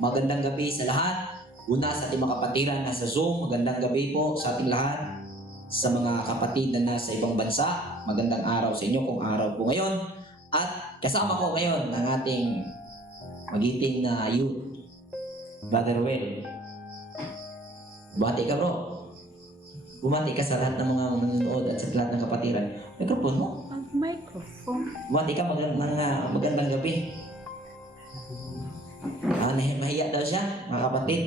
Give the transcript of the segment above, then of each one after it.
magandang gabi sa lahat. Una sa ating mga kapatiran na sa Zoom, magandang gabi po sa ating lahat. Sa mga kapatid na nasa ibang bansa, magandang araw sa inyo kung araw po ngayon. At kasama ko ngayon ang ating magiting na youth, Brother Will. Bumati ka bro. Bumati ka sa lahat ng mga manonood at sa lahat ng kapatiran. Microphone mo. Ang microphone. Bumati ka, magandang gabi. Mahiya daw siya, mga kapatid.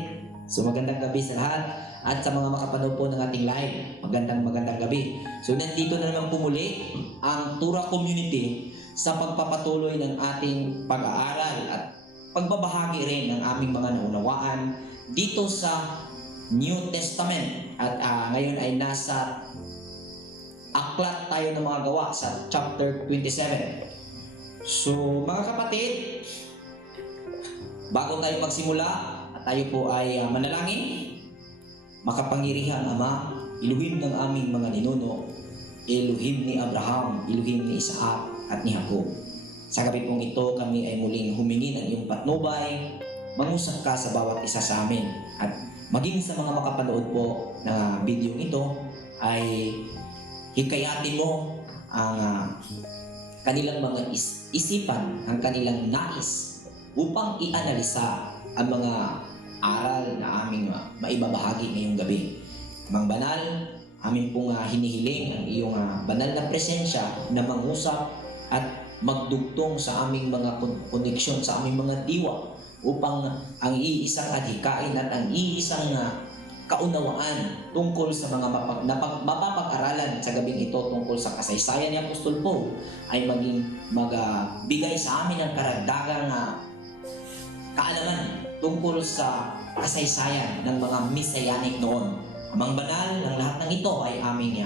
So magandang gabi sa lahat at sa mga makapanood po ng ating live. Magandang gabi. So nandito na naman pumuli ang Tura Community sa pagpapatuloy ng ating pag-aaral at pagbabahagi rin ng aming mga naunawaan dito sa New Testament. At ngayon ay nasa aklat tayo ng mga gawa sa chapter 27. So mga kapatid, bago tayo magsimula at tayo po ay manalangin, makapangyarihan Ama, Elohim ng aming mga ninuno, Elohim ni Abraham, Elohim ni Isaac at ni Jacob. Sa gabi pong ito, kami ay muling humingi ng iyong patnubay, mangusap ka sa bawat isa sa amin. At maging sa mga makapanood po na video ito, ay hikayatin mo ang kanilang mga isipan, ang kanilang nais, upang ianalisa ang mga aral na aming maibabahagi ngayong gabi. Amang banal, amin pong hinihiling ang iyong banal na presensya na mangusap at magdugtong sa aming mga koneksyon, sa aming mga diwa, upang ang iisang adhikain at ang iisang kaunawaan tungkol sa mga mapapag-aralan sa gabing ito tungkol sa kasaysayan ni Apostol Paul ay maging magbigay sa amin ng karagdagang kaalaman tungkol sa kasaysayan ng mga Messianic noon. Amang banal, ang lahat ng ito ay aming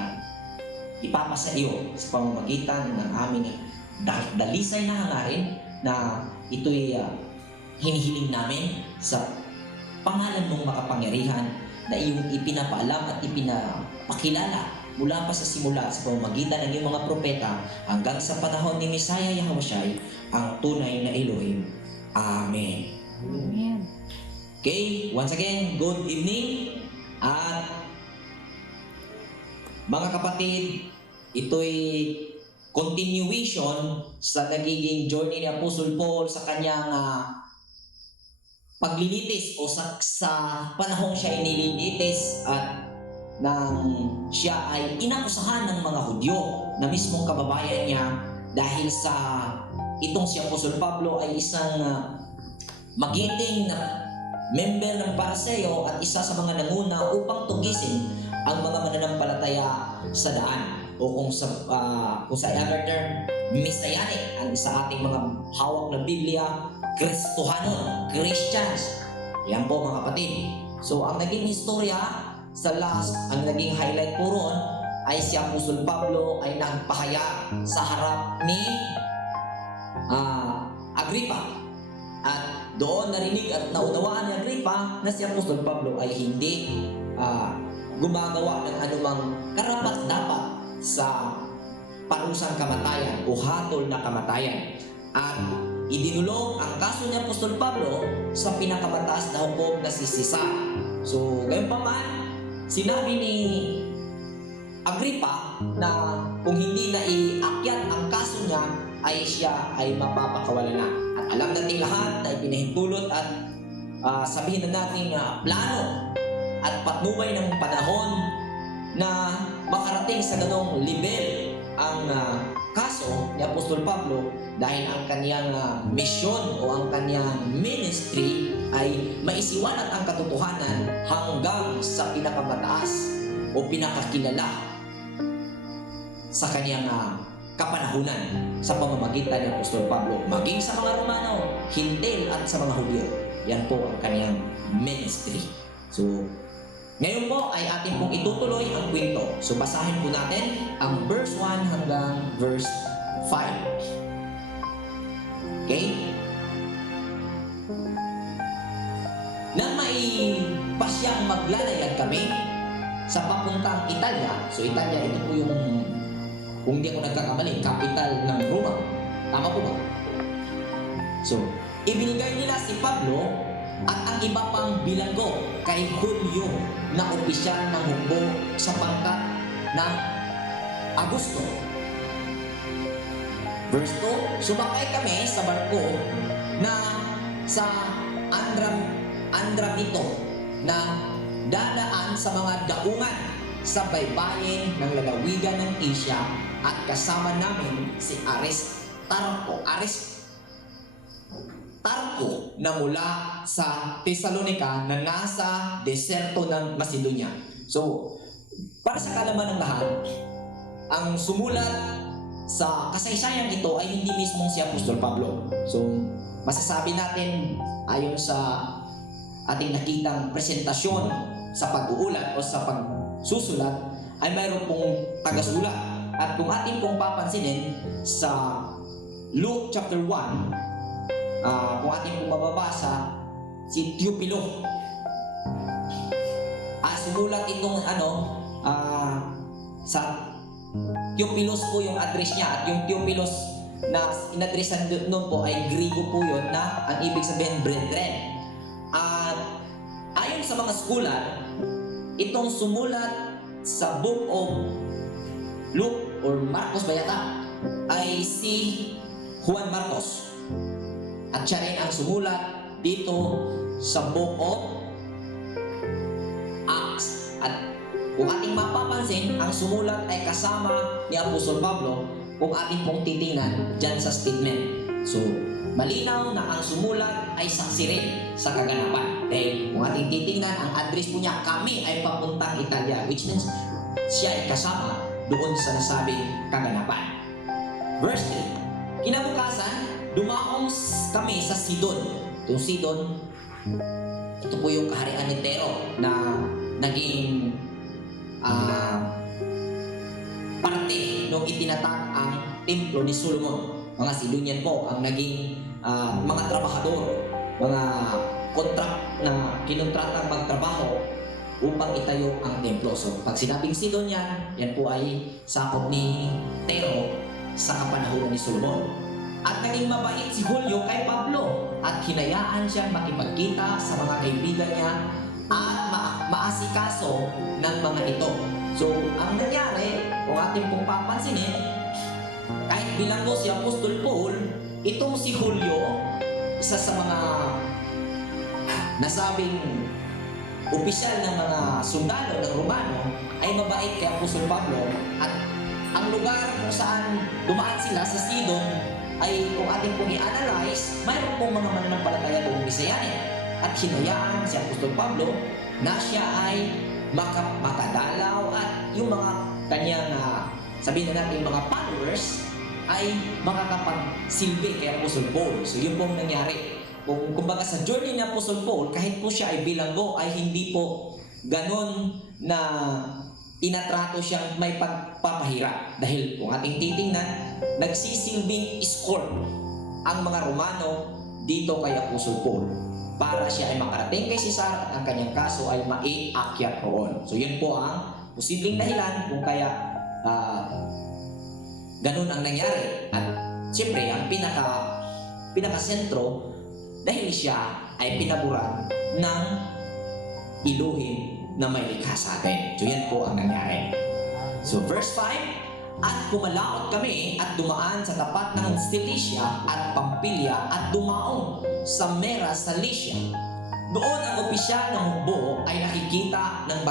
ipapasa iyo sa pamamagitan ng aming dalisay na hangarin na ito'y hinihiling namin sa pangalan mong makapangyarihan na iyong ipinapaalam at ipinapakilala mula pa sa simula sa pamamagitan ng iyong mga propeta hanggang sa panahon ni Messiah Yahushua, ang tunay na Elohim. Amen. Amen. Okay, once again, good evening. At mga kapatid, ito'y continuation sa nagiging journey ni Apostle Paul sa kanyang paglilitis o sa panahong siya ay nililitis at nang siya ay inakusahan ng mga Hudyo na mismong kababayan niya dahil sa itong si Apostle Pablo ay isang magiting na member ng Pariseo at isa sa mga nanguna upang tugisin ang mga mananampalataya sa daan o kung sa other term, Messianic, ang sa ating mga hawak na Biblia, Kristohanon, Christians. Yan po mga kapatid. So ang naging istorya sa last, ang naging highlight po ron ay si Apostol Pablo ay nagpahayag sa harap ni Agrippa. At doon narinig at naunawaan ni Agrippa na si Apostol Pablo ay hindi gumagawa ng anumang karapat-dapat sa parusang kamatayan o hatol na kamatayan. At idinulong ang kaso ni Apostol Pablo sa pinakamataas na hukom na si Caesar. So, gayon pa man, sinabi ni Agrippa na kung hindi na iakyat ang kaso niya, ay siya ay mapapakawala na. At alam nating lahat na ipinahintulot at sabihin na natin plano at patnubay ng panahon na makarating sa ganong level ang kaso ni Apostol Pablo dahil ang kaniyang misyon o ang kaniyang ministry ay maisiwalat ang katotohanan hanggang sa pinakamataas o pinakakilala sa kaniyang kapanahunan sa pamamagitan ni Apostol Pablo, maging sa mga Romano, Hintil at sa mga Hudyo. Yan po ang kaniyang ministry. So, ngayon po ay atin pong itutuloy ang kwento. So, basahin po natin ang verse 1 hanggang verse 5. Okay? Nang may pasyang maglalayag kami sa papuntang Italia. So, Italia, ito po yung, kung hindi ako nagkakamali, capital ng Roma. Tama po ba? So, ibinigay nila si Pablo at At iba pang bilanggo kay Julio na opisyal ng hukbo sa pangkat ng Augusto. Verse 2, sumakay kami sa barko na sa Andramito na dadaan sa mga daungan sa baybayin ng lalawigan ng Asia at kasama namin si Aristarco na mula sa Thessalonica na nasa deserto ng Macedonia. So, para sa kalaman ng lahat, ang sumulat sa kasaysayan ito ay hindi mismong si Apostol Pablo. So, masasabi natin ayon sa ating nakitang presentasyon sa pag-uulat o sa pagsusulat ay mayroon pong tagasulat. At kung atin pong papansinin sa Luke chapter 1, kung atin pong mababasa, si Teopilo. Sumulat itong sa Theopilos po yung address niya, at yung Theopilos na inadresan noon po ay Griego po yun na ang ibig sabihin brethren. At ayon sa mga skular, itong sumulat sa Book of Luke or Marcos ba yata ay si Juan Marcos. At siya rin ang sumulat dito sa Book of Acts. At kung ating mapapansin, ang sumulat ay kasama ni Apostol Pablo kung ating pong titingnan dyan sa statement. So, malinaw na ang sumulat ay saksi rin sa kaganapan. Dahil kung ating titingnan, ang address po niya, kami ay papuntang Italia, which means siya ay kasama doon sa nasabing kaganapan. Verse 3, kinabukasan, dumaong kami sa Sidon. Itong Sidon, ito po yung kaharian ni Tero na naging parte nung itinatak ang templo ni Solomon. Mga Sidonian po ang naging mga trabahador, mga kontrak na kinuntratang magtrabaho upang itayo ang templo. So, pag sinabing Sidonian, yan po ay sakop ni Tero sa kapanahonan ni Solomon. At naging mabait si Julio kay Pablo at hinayaan siyang makipagkita sa mga kaibigan niya at maasikaso ng mga ito. So, ang nangyari, kung ating pong papansinin, kahit bilanggo si Apostol Paul, itong si Julio, isa sa mga nasabing opisyal ng mga sundalo ng Romano, ay mabait kay Apostol Pablo. At ang lugar kung saan dumaan sila sa Sidon ay kung ating pong i-analyze, mayroon pong mga mananampalataya doong Bisayanin. At hinayaan si Apostol Pablo na siya ay makadalaw at yung mga kanyang sabihin na natin mga followers ay makakapagsilbi kay Apostol Paul. So yun pong nangyari. Kumbaga sa journey ni Apostol Paul, kahit po siya ay bilanggo, ay hindi po ganon na inatrato siyang may pagpapahirap. Dahil kung ating titingnan, nagsisilbing escort ang mga Romano dito kay Apostol Paul para siya ay makarating kay Cesar at ang kanyang kaso ay maiakyat roon. So yun po ang posibleng dahilan kung kaya ganun ang nangyari. At siyempre ang pinakasentro dahil siya ay pinaburan ng iluhin na may likha sa atin. So yan po ang nangyari. So verse 5, at kumalaot kami at dumaan sa tapat ng Cilicia at Pampilya at dumaong sa Mera sa Lycia. Doon ang opisyal ng hukbo ay nakakita ng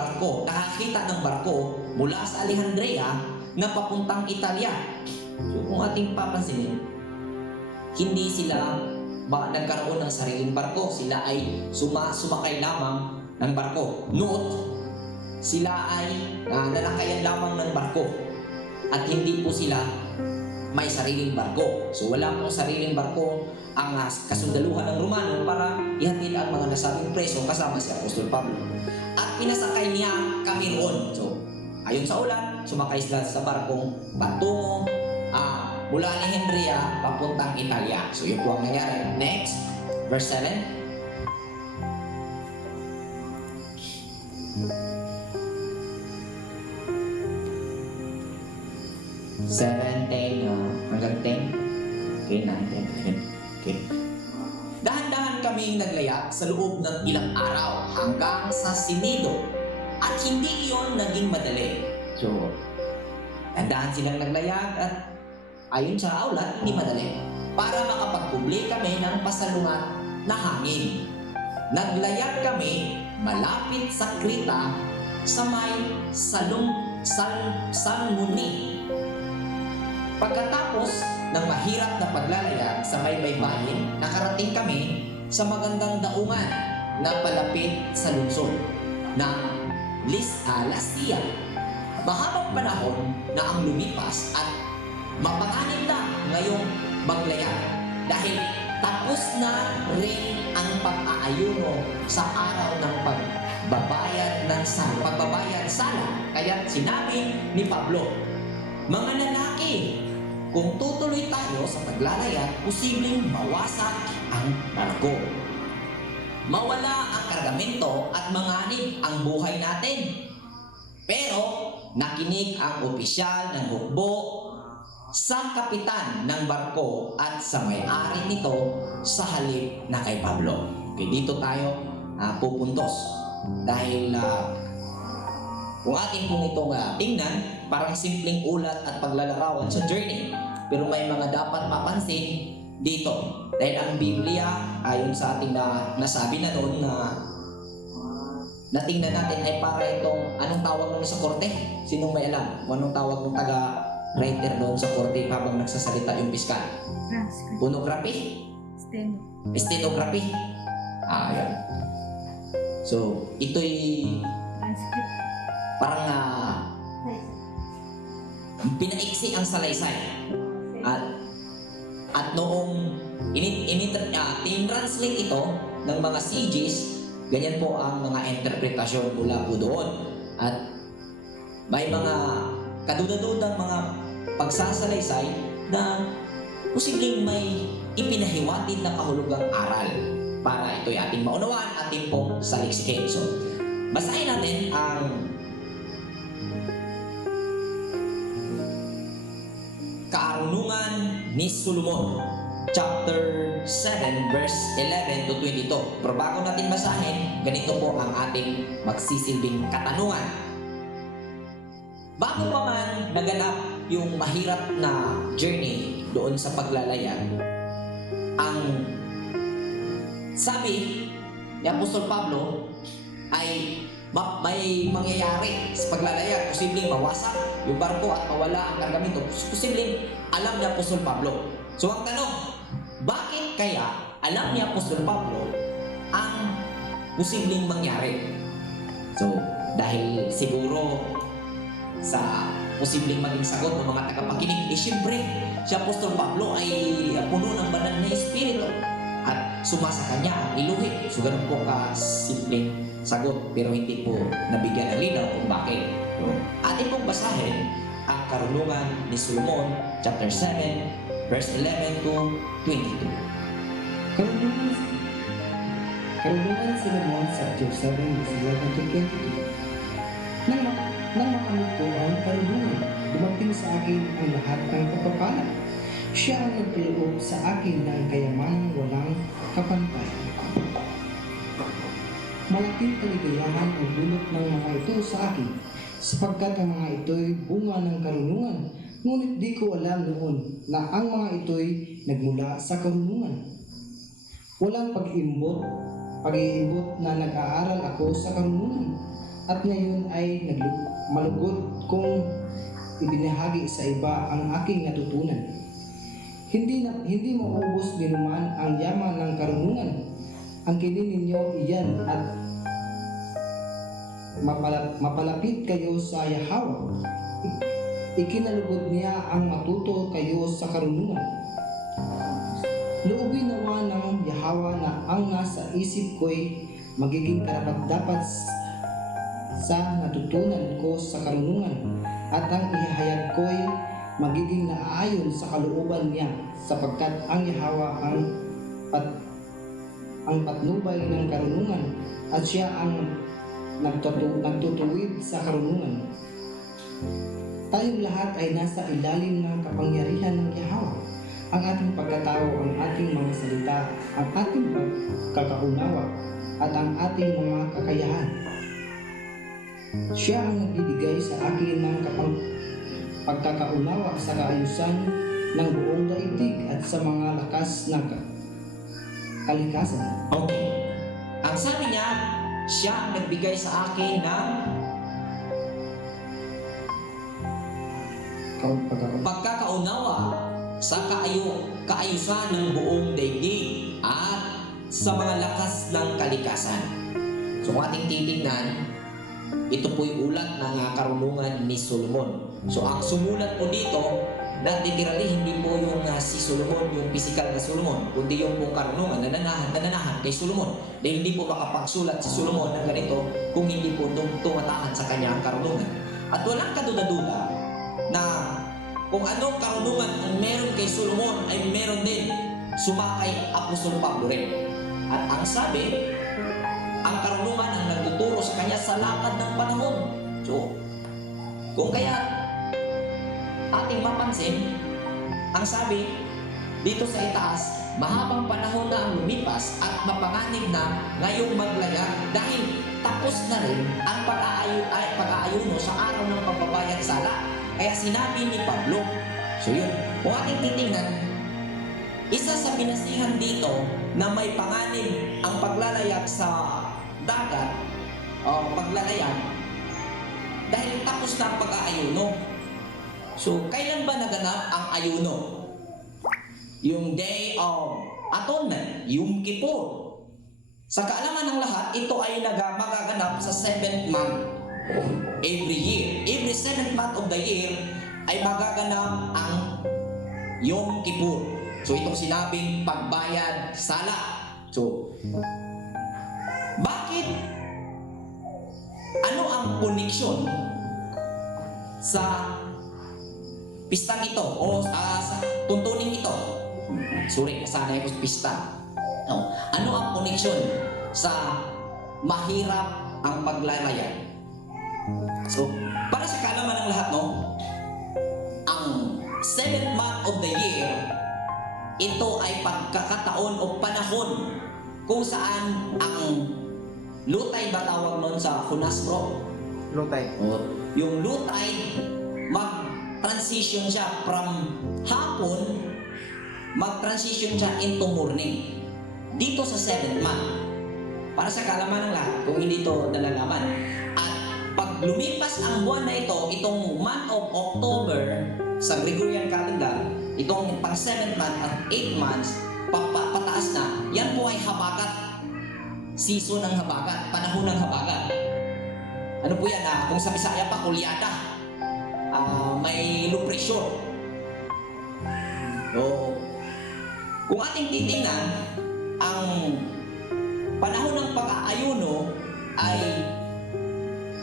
barko mula sa Alejandria na papuntang Italia. So kung ating papansinin, hindi sila nagkaroon ng sariling barko. Sila ay sumakay lamang ng barko. Note, sila ay nalakayan lamang ng barko at hindi po sila may sariling barko. So wala pong sariling barko ang kasundaluhan ng Romano para ihatid ang mga nasabing preso kasama si Apostol Pablo. At pinasakay niya kami roon. So ayon sa ulat, sumakay sila sa barkong patungo mula Alejandria papuntang Italia. So yun po ang nangyari. Next, verse 7. Hanggang 10. Okay, 9, 10, 11. Okay. Dahan-dahan kami kaming naglayag sa loob ng ilang araw hanggang sa Sinido at hindi iyon naging madali. So, tandaan silang naglayag at ayon sa aulat, hindi madali. Para makapagpubli kami ng pasalungat na hangin. Naglayag kami malapit sa Krita sa may Salmuni. Pagkatapos ng mahirap na paglalayag sa may baybayin, nakarating kami sa magandang daungan na palapit sa lungsod na Lastia. Mahabang panahon na ang lumipas at mapanganib na ngayong maglayag dahil tapos na rin ang pag-aayuno sa araw ng pagbabayad sala. Kaya sinabi ni Pablo, mga lalaki, kung tutuloy tayo sa paglalayag, posibleng mawasak ang barko. Mawala ang kargamento at manganib ang buhay natin. Pero nakinig ang opisyal ng hukbo sa kapitan ng barko at sa may-ari nito sa halip na kay Pablo. Okay, dito tayo pupuntos. Dahil kung atin pong itong tingnan, parang simpleng ulat at paglalarawan sa journey. Pero may mga dapat mapansin dito. Dahil ang Biblia, ayon sa ating nasabi na doon na tingnan natin ay para itong, anong tawag nun sa korte? Sinong may alam? Anong tawag ng taga-writer doon sa korte habang nagsasalita yung piskal? Transcript. Pornography? Steno. Stenography? Yan. So, ito'y Transcript. parang pinaiksi ang salaysay. At noong in-translate ito ng mga CGs, ganyan po ang mga interpretasyon mula po doon. At may mga kadudadudang mga pagsasalaysay na posibleng may ipinahiwatig na kahulugang aral para ito'y ating maunawaan, ating pong saliksikin. So, basahin natin ang Kaarunungan ni Solomon, chapter 7, verse 11 to 22. Pero bago natin basahin, ganito po ang ating magsisilbing katanungan. Bago pa man naganap yung mahirap na journey doon sa paglalayag, ang sabi ni Apostol Pablo ay may mangyayari sa paglalayag. Posibleng mawasak yung barko at mawala ang kargamento. Posibleng alam ni Apostol Pablo. So ang tanong, bakit kaya alam ni Apostol Pablo ang posibleng mangyari? So dahil siguro sa posibleng maging sagot ng mga tagapakinig, siyempre si Apostol Pablo ay puno ng banal na Espiritu at sumasa kanya ang iluhi. So ganun po ka-simpleng sagot, pero hindi po nabigyan ng linaw kung bakit. So, atin pong basahin ang Karunungan ni Solomon, chapter 7, verse 11 to 22. Karunungan Solomon, chapter 7, verse 11 to 22. Nang makamit ko ang karunungan, dumating sa akin ang lahat ng kapapala. Siya ang nagkaloob sa akin ng kayamanang walang kapantay. Malaking kaligayahan ang dulot ng mga ito sa akin, sapagkat ang mga ito'y bunga ng karunungan. Ngunit di ko alam noon na ang mga ito'y nagmula sa karunungan. Walang pag-iimbot na nag-aaral ako sa karunungan, at ngayon ay malugod kong ibinahagi sa iba ang aking natutunan. Hindi maubos dinuman ang yaman ng karunungan. Ang kinin ninyo iyan at mapalapit kayo sa Yahweh. Ikinalugod niya ang matuto kayo sa karunungan. Loobin nawa ng Yahweh na ang nasa isip ko'y magiging karapat-dapat sa natutunan ko sa karunungan, at ang ihahayag ko'y magiging naaayon sa kalooban niya, sapagkat ang Yahweh ang patnubay ng karunungan, at siya ang nagtutuwid sa karunungan. Tayong lahat ay nasa ilalim ng kapangyarihan ng Yahweh, ang ating pagkatao, ang ating mga salita, ang ating pagkakaunawa, at ang ating mga kakayahan. Siya ang nagbibigay sa akin ng pagkakaunawa sa kaayusan ng buong daigdig at sa mga lakas ng kalikasan. Okay. Ang sabi niya, siya ang nagbigay sa akin ng pagkakaunawa sa kaayusan ng buong daigdig at sa mga lakas ng kalikasan. So kung ating titignan, ito po'y ulat ng karunungan ni Solomon. So ang sumulat po dito, literally hindi po yung si Solomon, yung physical na Solomon, kundi yung pong karunungan nananahan kay Solomon. Dahil hindi po makapagsulat si Solomon ng ganito kung hindi po tumatahan sa kanyang karunungan. At walang kaduda-duda na kung anong karunungan ang meron kay Solomon ay meron din sumakay Apostol Pablo rin. At ang sabi, ang karunungan ang nagtuturo sa kanya sa lakad ng panahon. So, kung kaya ating mapansin, ang sabi dito sa itaas, mahabang panahon na ang lumipas at mapanganib na ngayong maglayag dahil tapos na rin ang pag-aayuno sa araw ng pagbabayad sala. Kaya sinabi ni Pablo, so yun, kung ating titingnan, isa sa binasihan dito na may panganib ang paglalayag sa dagat o paglalayag dahil tapos na ang pag-aayuno. So, kailan ba naganap ang ayuno? Yung Day of Atonement, Yom Kippur. Sa kaalaman ng lahat, ito ay magaganap sa 7th month every year. Every 7th month of the year ay magaganap ang Yom Kippur. So, itong sinabing pagbayad sala. So, bakit? Ano ang koneksyon sa pistang ito o sa tuntunin ito? Sorry, nasanay ko sa pista. No. Ano ang koneksyon sa mahirap ang paglalayag? So, para sa kaalaman ng lahat, no? Ang 7th month of the year, ito ay pagkakataon o panahon kung saan ang lutay ba tawag nun sa Hunas, bro? Lutay. Yung lutay, mag-transition siya from hapon, mag-transition siya into morning. Dito sa 7th month. Para sa kaalaman ng lahat, kung hindi ito nalalaman. At pag lumipas ang buwan na ito, itong month of October, sa Gregorian calendar, itong pang 7th month at 8 months, pataas na, yan po ay habagat. Season ng habagat, panahon ng habagat. Ano po yan? Kung sa Bisaya pa, kulyada. May low pressure. So, kung ating titingnan, ang panahon ng pag-aayuno ay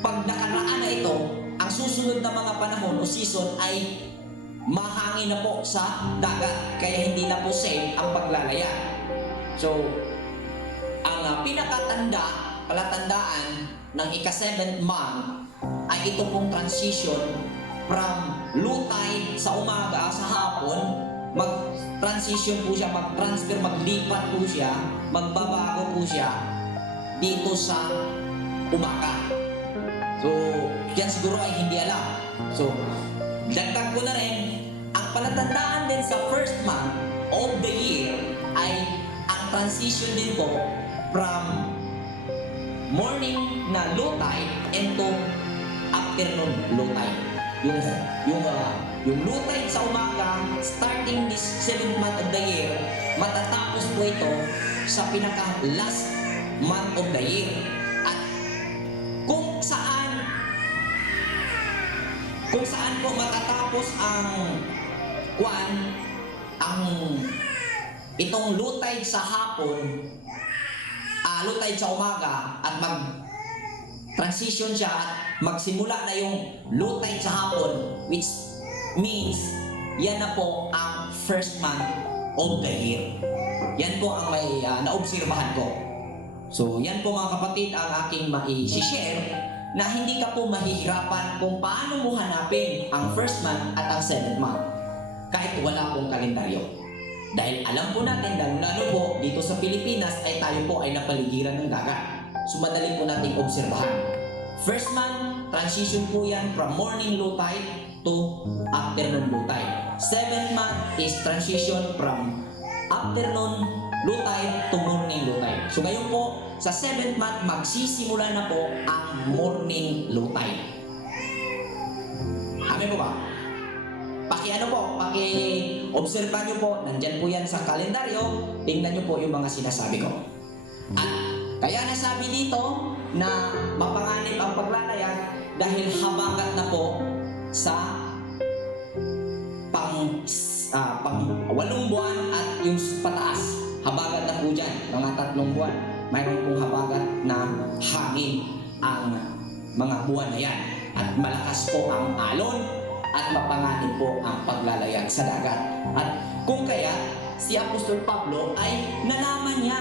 pag nakaraan na ito, ang susunod na mga panahon o season ay mahangin na po sa dagat, kaya hindi na po safe ang paglalaya. So, ang palatandaan ng ika-7th month ay ito pong transition from lutay sa umaga sa hapon, mag-transition po siya, mag-transfer, maglipat po siya, magbabago po siya dito sa umaga. So, yan siguro ay hindi alam. So, dagdag ko na rin, ang palatandaan din sa first month of the year ay ang transition din po from morning na low tide into afternoon low tide. Yung low tide sa umaga, starting this 7th month of the year, matatapos po ito sa pinaka last month of the year. At kung saan po matatapos ang itong low tide sa hapon, low tide sa umaga, at mag-transition siya at magsimula na yung low tide sa hapon, which means yan na po ang first month of the year. Yan po ang may naobserbahan ko. So yan po mga kapatid ang aking mai-share na hindi ka po mahihirapan kung paano mo hanapin ang first month at ang 7th month kahit wala pong kalendaryo. Dahil alam po natin, lalo po dito sa Pilipinas ay tayo po ay napaligiran ng dagat. So madali po natin obserbahan. First month, transition po yan from morning low tide to afternoon low tide. Seventh month is transition from afternoon low tide to morning low tide. So ngayon po, sa 7th month, magsisimula na po ang morning low tide. Amin po ba? Paki-obserba nyo po, nandyan po yan sa kalendaryo, tingnan nyo po yung mga sinasabi ko. At kaya nasabi dito na mapanganib ang paglalayag dahil habagat na po sa pang 8 buwan at yung pataas. Habagat na po dyan, mga 3 buwan. Mayroon pong habagat na hangin ang mga buwan na yan. At malakas po ang alon at mapanganib po ang paglalayag sa dagat. At kung kaya, si Apostol Pablo ay nalaman niya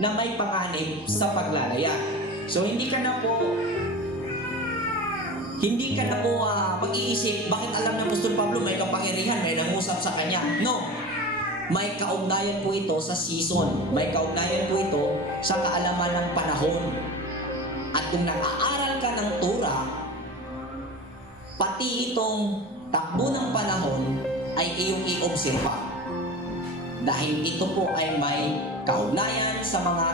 na may panganib sa paglalayag. So hindi ka na po mag-iisip, bakit alam ng Apostol Pablo may kapangyarihan, may nangusap sa kanya. No! May kaugnayan po ito sa season. May kaugnayan po ito sa kaalaman ng panahon. At kung nag-aaral ka ng Torah, pati itong takbo ng panahon ay iyong i-obserba. Dahil ito po ay may kaugnayan sa mga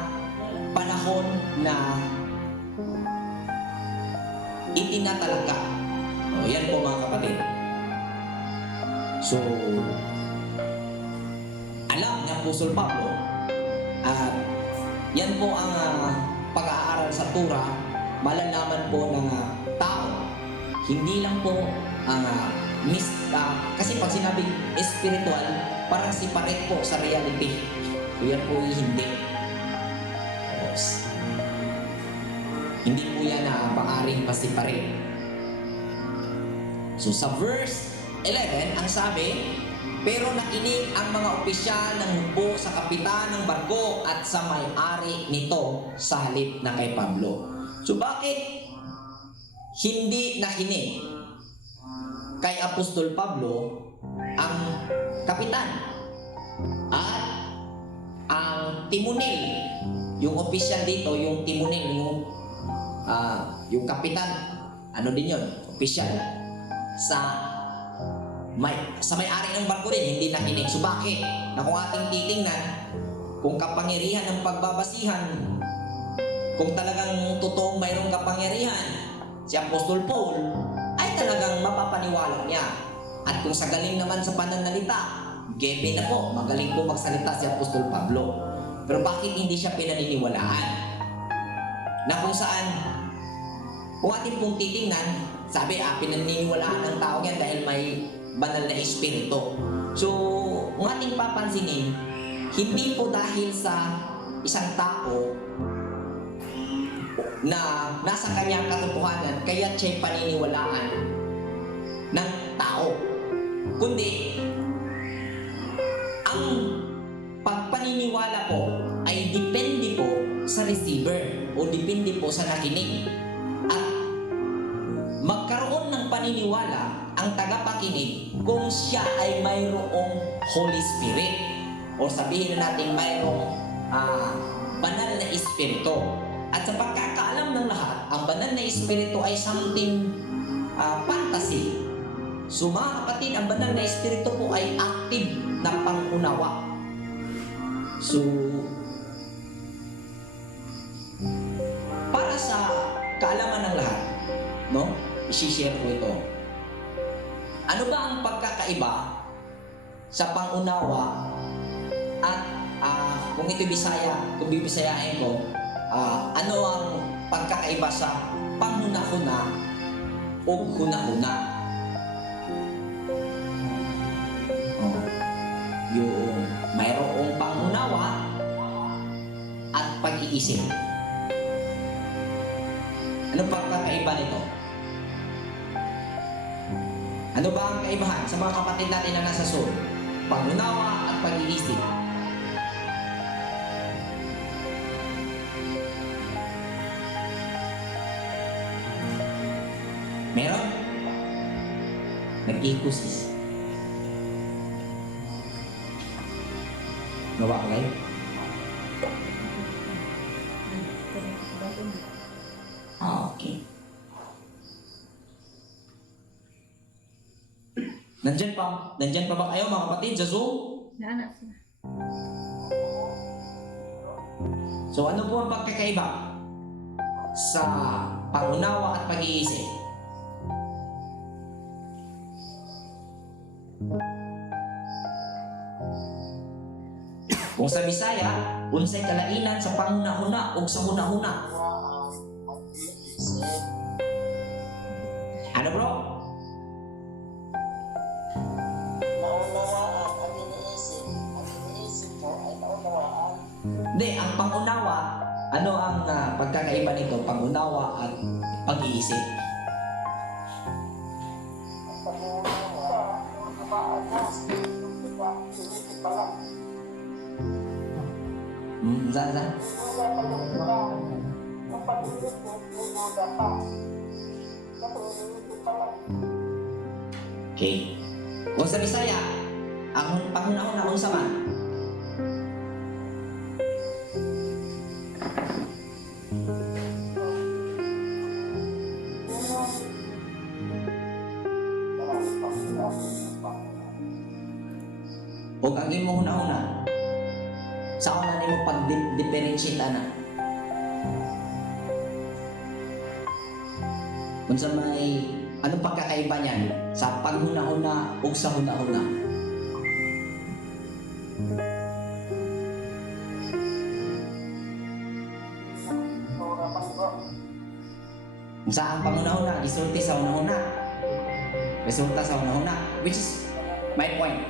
panahon na itinatalaga. O, yan po mga kapatid. So, alam ni Apostol Pablo at yan po ang pag-aaral sa Torah, malalaman po ng tao. Hindi lang po ang kasi pag sinabing spiritual, parang separate po sa reality. So yan po hindi. Hindi po yan na paaring pa-separate. So sa verse 11, ang sabi, pero nakinig ang mga opisyal ng hukbo sa kapitan ng barko at sa may-ari nito sa halip na kay Pablo. So bakit hindi nakinig kay Apostol Pablo ang kapitan at ang timonel? Yung opisyal dito, yung timonel, yung kapitan, ano din yun? Opisyal sa may-ari ng barko din, hindi nakinig. So bakit? Na kung ating titingnan, kung kapangyarihan ng pagbabasihan, kung talagang totoong mayroong kapangyarihan, si Apostol Paul ay talagang mapapaniwala niya. At kung sa galing naman sa pananalita, gebe na po, magaling po magsalita si Apostol Pablo. Pero bakit hindi siya pinaniniwalaan? Na kung saan, kung ating pong titingnan, sabi, pinaniniwalaan ng tao yan dahil may banal na espiritu. So, kung ating papansinin, hindi po dahil sa isang tao na nasa kanyang katotohanan kaya siya'y paniniwalaan ng tao, kundi ang pagpaniniwala po ay depende po sa receiver o depende po sa nakinig. At magkaroon ng paniniwala ang tagapakinig kung siya ay mayroong Holy Spirit o sabihin na natin mayroong banal na espiritu. At sa pagkakaalam ng lahat, ang banal na espiritu ay something fantasy. So mga kapatid, ang banal na espiritu po ay active na pangunawa. So, para sa kaalaman ng lahat, no? I-share ko ito. Ano ba ang pagkakaiba sa pangunawa at kung ito Bisaya, kung bibisayain ko, ano ang pagkakaiba sa panghuna-huna o huna-huna? Yung mayroong pangunawa at pag-iisip. Ano pagkakaiba nito? Ano ba ang kaibahan sa mga kapatid natin na nasa Seoul? Pangunawa at pag-iisip. Meron? Nag-ikusis. Mawakay? Okay. Nandyan pa ba kayo mga kapatid sa Zoom? Naanak sila. So ano po ang pagkakaiba sa pangunawa at pag-iisip? Kung sa Bisaya, unsay kalainan sa panguna-huna o sa huna-huna? Ano bro? Hindi, ang pangunawa, ano ang pagkakaiba nito? Pangunawa at pag-iisip. Zan? Okay. Kung sa Bisaya, ang pangunahon unsa man? O ang imong una-una, sa una nimo pag-differentiate ana. Unsa may anong pagkakaiba niyan sa paghuna-huna o sa huna-huna? Sa ang panghuna-huna, resulta sa huna-huna. Resulta sa huna-huna, which is my point.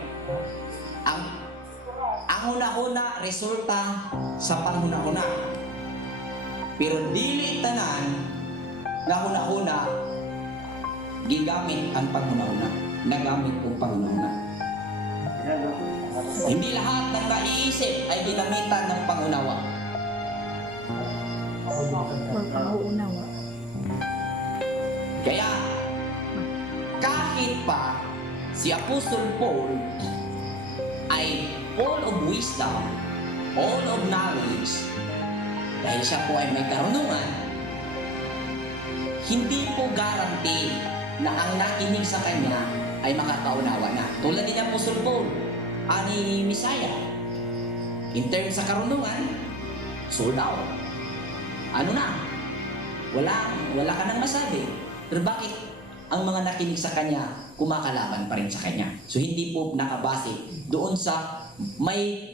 Ang huna-huna resulta sa panghuna-huna. Pero dili tanan na huna-huna gigamit ang panghuna-huna. Nagamit ang panghuna-huna. Hindi lahat ng naiisip ay ginamitan ng pangunawa. Huwag panguunawa. Kaya kahit pa si Apostol Paul ay full of wisdom, all of knowledge, dahil siya po ay may karunungan, hindi po guarantee na ang nakinig sa kanya ay makakaunawa na. Tulad din ang Apostol Paul, ani Misaya, in terms sa karunungan, sold out. Ano na? Wala ka nang masabi. Pero bakit ang mga nakinig sa kanya kumakalaban pa rin sa kanya? So hindi po nakabase doon sa may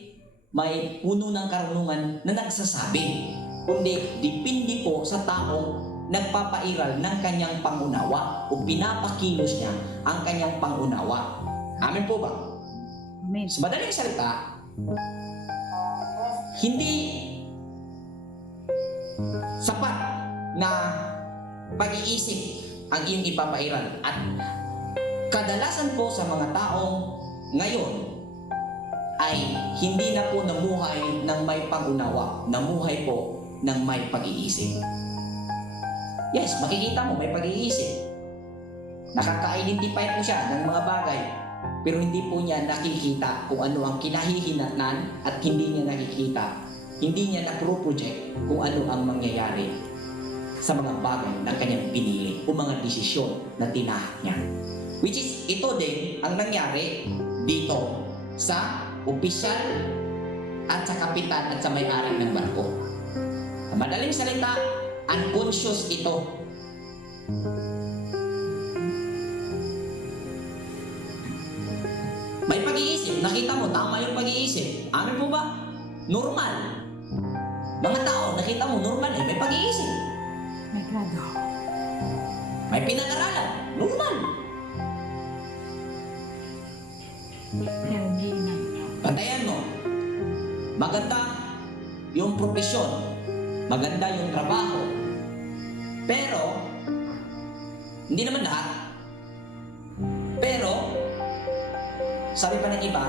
puno ng karunungan na nagsasabi, kundi depende po sa taong nagpapairal ng kanyang pangunawa o pinapakilos niya ang kanyang pangunawa. Amen po ba? Amen. Sa madaling salita, hindi sapat na pag-iisip ang iyong ipapairal. At kadalasan po sa mga taong ngayon ay hindi na po namuhay ng may pag-unawa, namuhay po ng may pag-iisip. Yes, makikita mo may pag-iisip. Nakaka-identify po siya ng mga bagay, pero hindi po niya nakikita kung ano ang kinahihinatnan at hindi niya nakikita, hindi niya na-project kung ano ang mangyayari sa mga bagay na kanyang pinili o mga desisyon na tinahak niya. Which is, ito din ang nangyari dito sa opisyal at sa kapitan at sa may-ari ng barko. Sa madaling salita, unconscious ito. May pag-iisip, nakita mo, tama yung pag-iisip. Ano po ba? Normal. Mga tao, nakita mo, normal eh, may pag-iisip. May grado. May pinag-aralan. Normal. Pero hindi na. Pantayan mo. Maganda yung propesyon. Maganda yung trabaho. Pero, hindi naman lahat. Pero, sabi pa ng iba,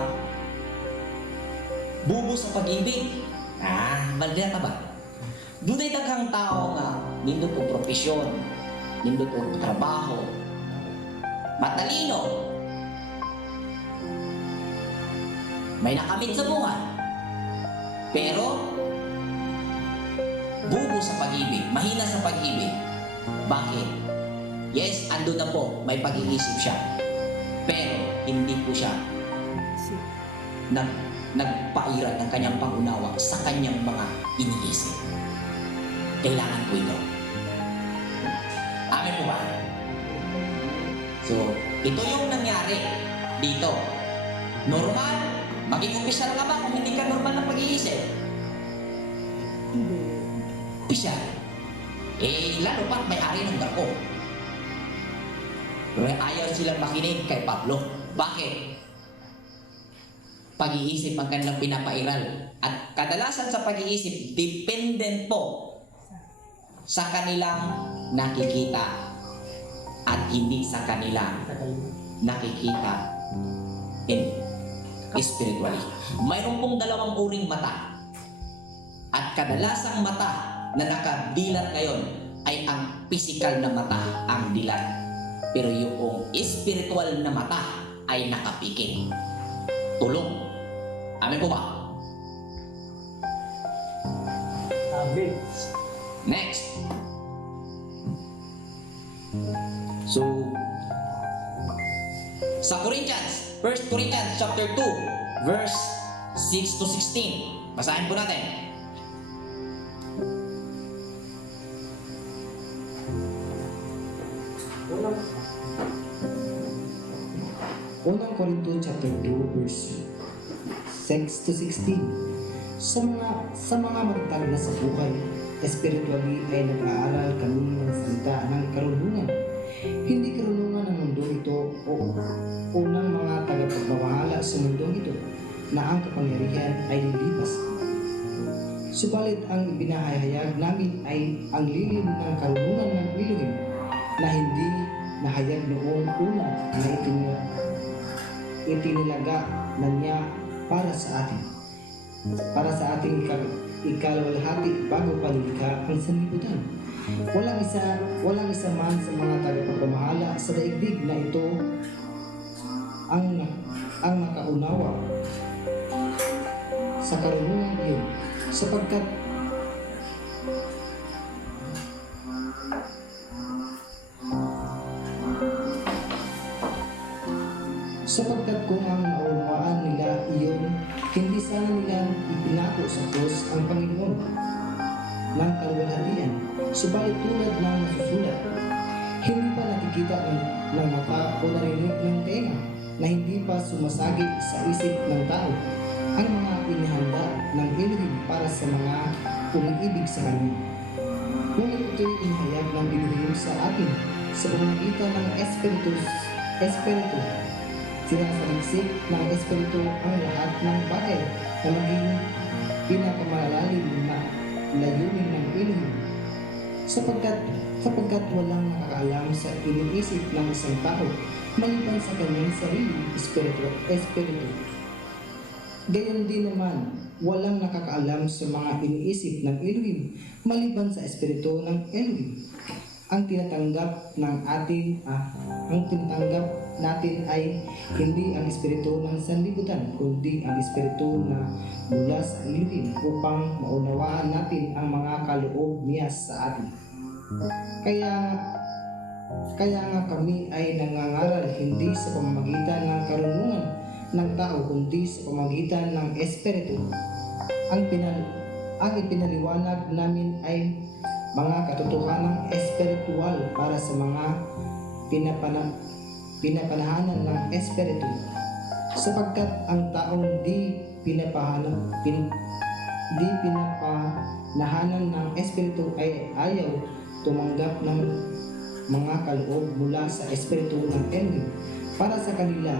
bubo sa pag-ibig. Balda ka ba? Dunay daghang tao nga nindot og propesyon, nindot og trabaho, matalino, may nakamit sa buhay, Pero, bubo sa pag-ibig, mahina sa pag-ibig. Bakit? Yes, ando na po, may pag-iisip siya. Pero, hindi po siya nagpairal ng kanyang pangunawa sa kanyang mga iniisip. Kailangan ko ito. Amin po ba? So, ito yung nangyari dito. Normal, maging opisyal ka ba kung hindi ka normal na pag-iisip? Hindi. Opisyal. Lalo pat may-ari ng barko. Pero ayaw silang makinig kay Pablo. Bakit? Pag-iisip ang kanilang pinapairal. At kadalasan sa pag-iisip, dependent po sa kanilang nakikita at hindi sa kanilang nakikita in spiritually. Mayroon pong dalawang uring mata. At kadalasang mata na nakabilat ngayon ay ang physical na mata ang dilat. Pero yung spiritual na mata ay nakapikit. Tulong. Amin po ba? Amen. Next. So, sa Corinthians, 1 Corinthians chapter 2, verse 6 to 16. Basahin po natin. Unang Korinto chapter 2 verse 6 to 16. Sa mga matatag na sa buhay, spiritually ay nag-aaral kami ng salita ng karunungan. Hindi karunungan ng mundo ito o unang mga tagapagmamahala sa mundong ito na ang kapangyarihan ay lilipas. Subalit ang ibinahayag namin ay ang lilim ng karunungan ng Elohim na hindi nahayag noong una na itinilaga na niya para sa atin. Para sa ating ikalawalhati bago palilikha ang sanlibutan. Walang isa man sa mga tagapagpamahala sa daigdig na ito ang nakaunawa sa karunungan iyon sapagkat kung ang naunawaan nila iyon, hindi sana nila ipinako sa Diyos ang Panginoon ng kaluwalhatian. Subalit tulad ng nasusulat, hindi pa nakikita ng mata o narinig ng tenga na hindi pa sumasagi sa isip ng tao ang mga inihanda ng Elohim para sa mga umiibig sa Kanya. Ngunit ito'y inihayag ng Elohim sa atin sa pamamagitan ng Espiritu. Sinasaliksik ng Espiritu ang lahat ng bagay na maging pinakamalalim na layunin ng Elohim. Sapagkat walang nakakaalam sa iniisip ng isang tao maliban sa kanyang sariling espiritu. Gayon din naman, walang nakakaalam sa mga iniisip ng Elohim maliban sa espiritu ng Elohim. Ang tinatanggap natin ay hindi ang espiritu ng sanlibutan, kundi ang espiritu na mula sa Elohim upang maunawaan natin ang mga kaloob niya sa atin. Kaya nga kami ay nangangaral hindi sa pamamagitan ng karunungan ng tao, kundi sa pamamagitan ng espiritu. Ang ipinaliwanag namin ay mga katotohanang espiritual para sa mga pinapanahanan ng espiritu, sapagkat ang taong di pinapanahanan ng espiritu ay ayaw tumanggap ng mga kaloob mula sa espiritu ng Elohim. Para sa kanila,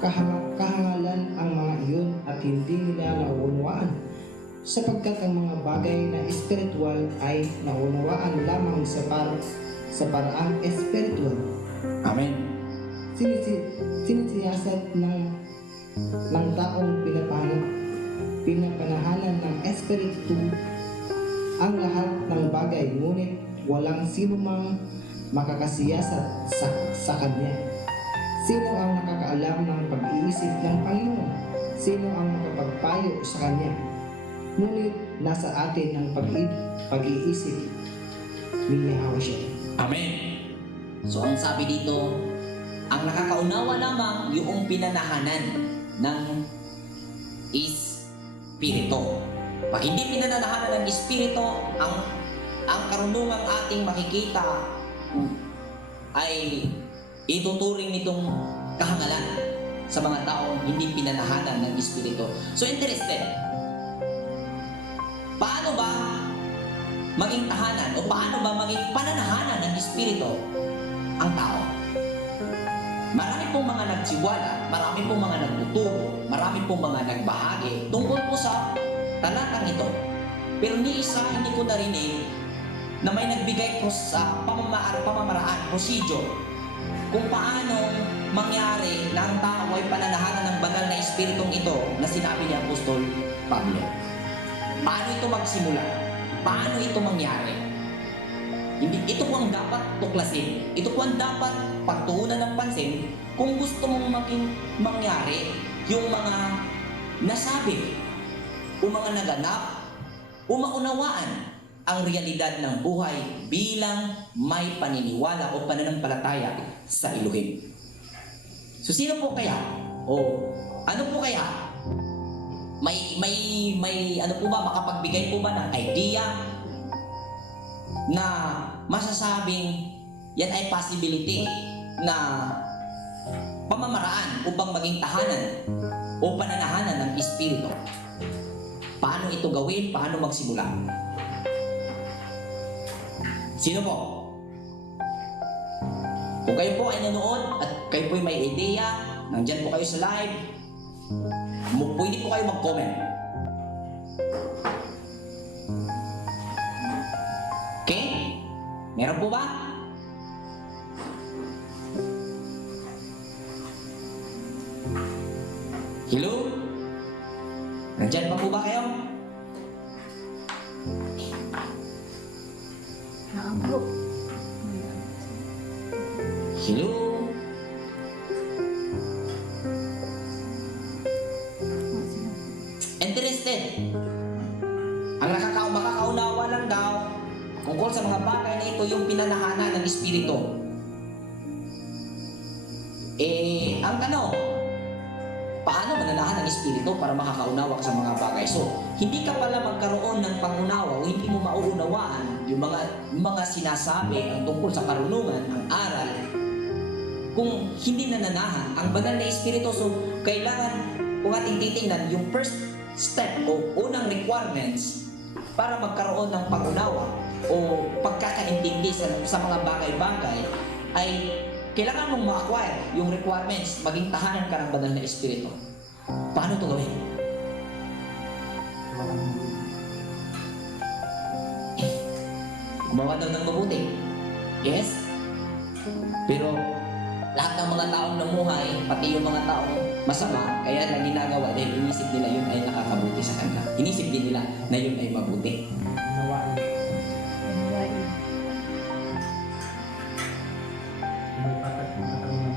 kahangalan ang mga iyon at hindi nila nauunawaan, sapagkat ang mga bagay na espiritual ay naunawaan lamang sa paraang espiritual. Amen. Sinisiyasat ng taong pinapanahanan ng espiritu ang lahat ng bagay, ngunit walang sino mang makakasiyasat sa kanya. Sino ang nakakaalam ng pag-iisip ng Panginoon? Sino ang makapagpayo sa kanya? ngunit nasa atin ang pag-iisip ni Yahushua. Amen. So ang sabi dito, ang nakakaunawa lamang yung pinanahanan ng Espiritu. Pag hindi pinanahanan ng Espiritu, ang karunungang ating makikita ay ituturing nitong kahangalan sa mga taong hindi pinanahanan ng Espiritu. So interested, paano ba maging tahanan o paano ba maging pananahanan ng Espiritu ang tao? Marami pong mga nagsiwala, marami pong mga nagtuturo, marami pong mga nagbahagi tungkol po sa talatang ito. Pero ni isa hindi ko narinig na may nagbigay po sa pamamaraan, procedure, kung paano mangyari na ang tao ay pananahanan ng banal na Espiritong ito na sinabi ni Apostol Pablo. Paano ito magsimula? Paano ito mangyari? Ito po ang dapat tuklasin. Ito po ang dapat pagtuunan ng pansin kung gusto mong mangyari yung mga nasabi o mga naganap o maunawaan ang realidad ng buhay bilang may paniniwala o pananampalataya sa Elohim. So sino po kaya? O ano po kaya? May ano po ba, makapagbigay po ba ng idea na masasabing yan ay possibility na pamamaraan upang maging tahanan o pananahanan ng Espiritu? Paano ito gawin? Paano magsimula? Sino po? Kung kayo po ay nanood at kayo po ay may idea, nandyan po kayo sa live, pwede po kayo mag-comment. Okay? Meron po ba? Hello? Nandyan pa po ba kayo? Naambro. Hello? Interested? Ang makakaunawa lang daw tungkol sa mga bagay na ito yung pinanahanan ng Espiritu. Ang tanong, paano mananahan ng Espiritu para makakaunawa ka sa mga bagay? So, hindi ka pala magkaroon ng pangunawa o hindi mo mauunawaan yung mga sinasabi ang tungkol sa karunungan, ang aral, kung hindi nananahan ang banal na Espiritu. So, kailangan kung ating titingnan yung first step o unang requirements para magkaroon ng pangunawa o pagkakaintindi sa mga bagay-bagay ay kailangan mong ma-acquire yung requirements, maging tahanan ka ng banal na Espiritu. Paano ito gawin? Gumawa daw ng mabuti. Yes? Pero lahat ng mga taong namuhay, pati yung mga taong masama, kaya lang ginagawa dahil inisip nila yun ay nakakabuti sa kanila. Inisip din nila na yun ay mabuti. Nawain. Nawain. May patat na katanungan.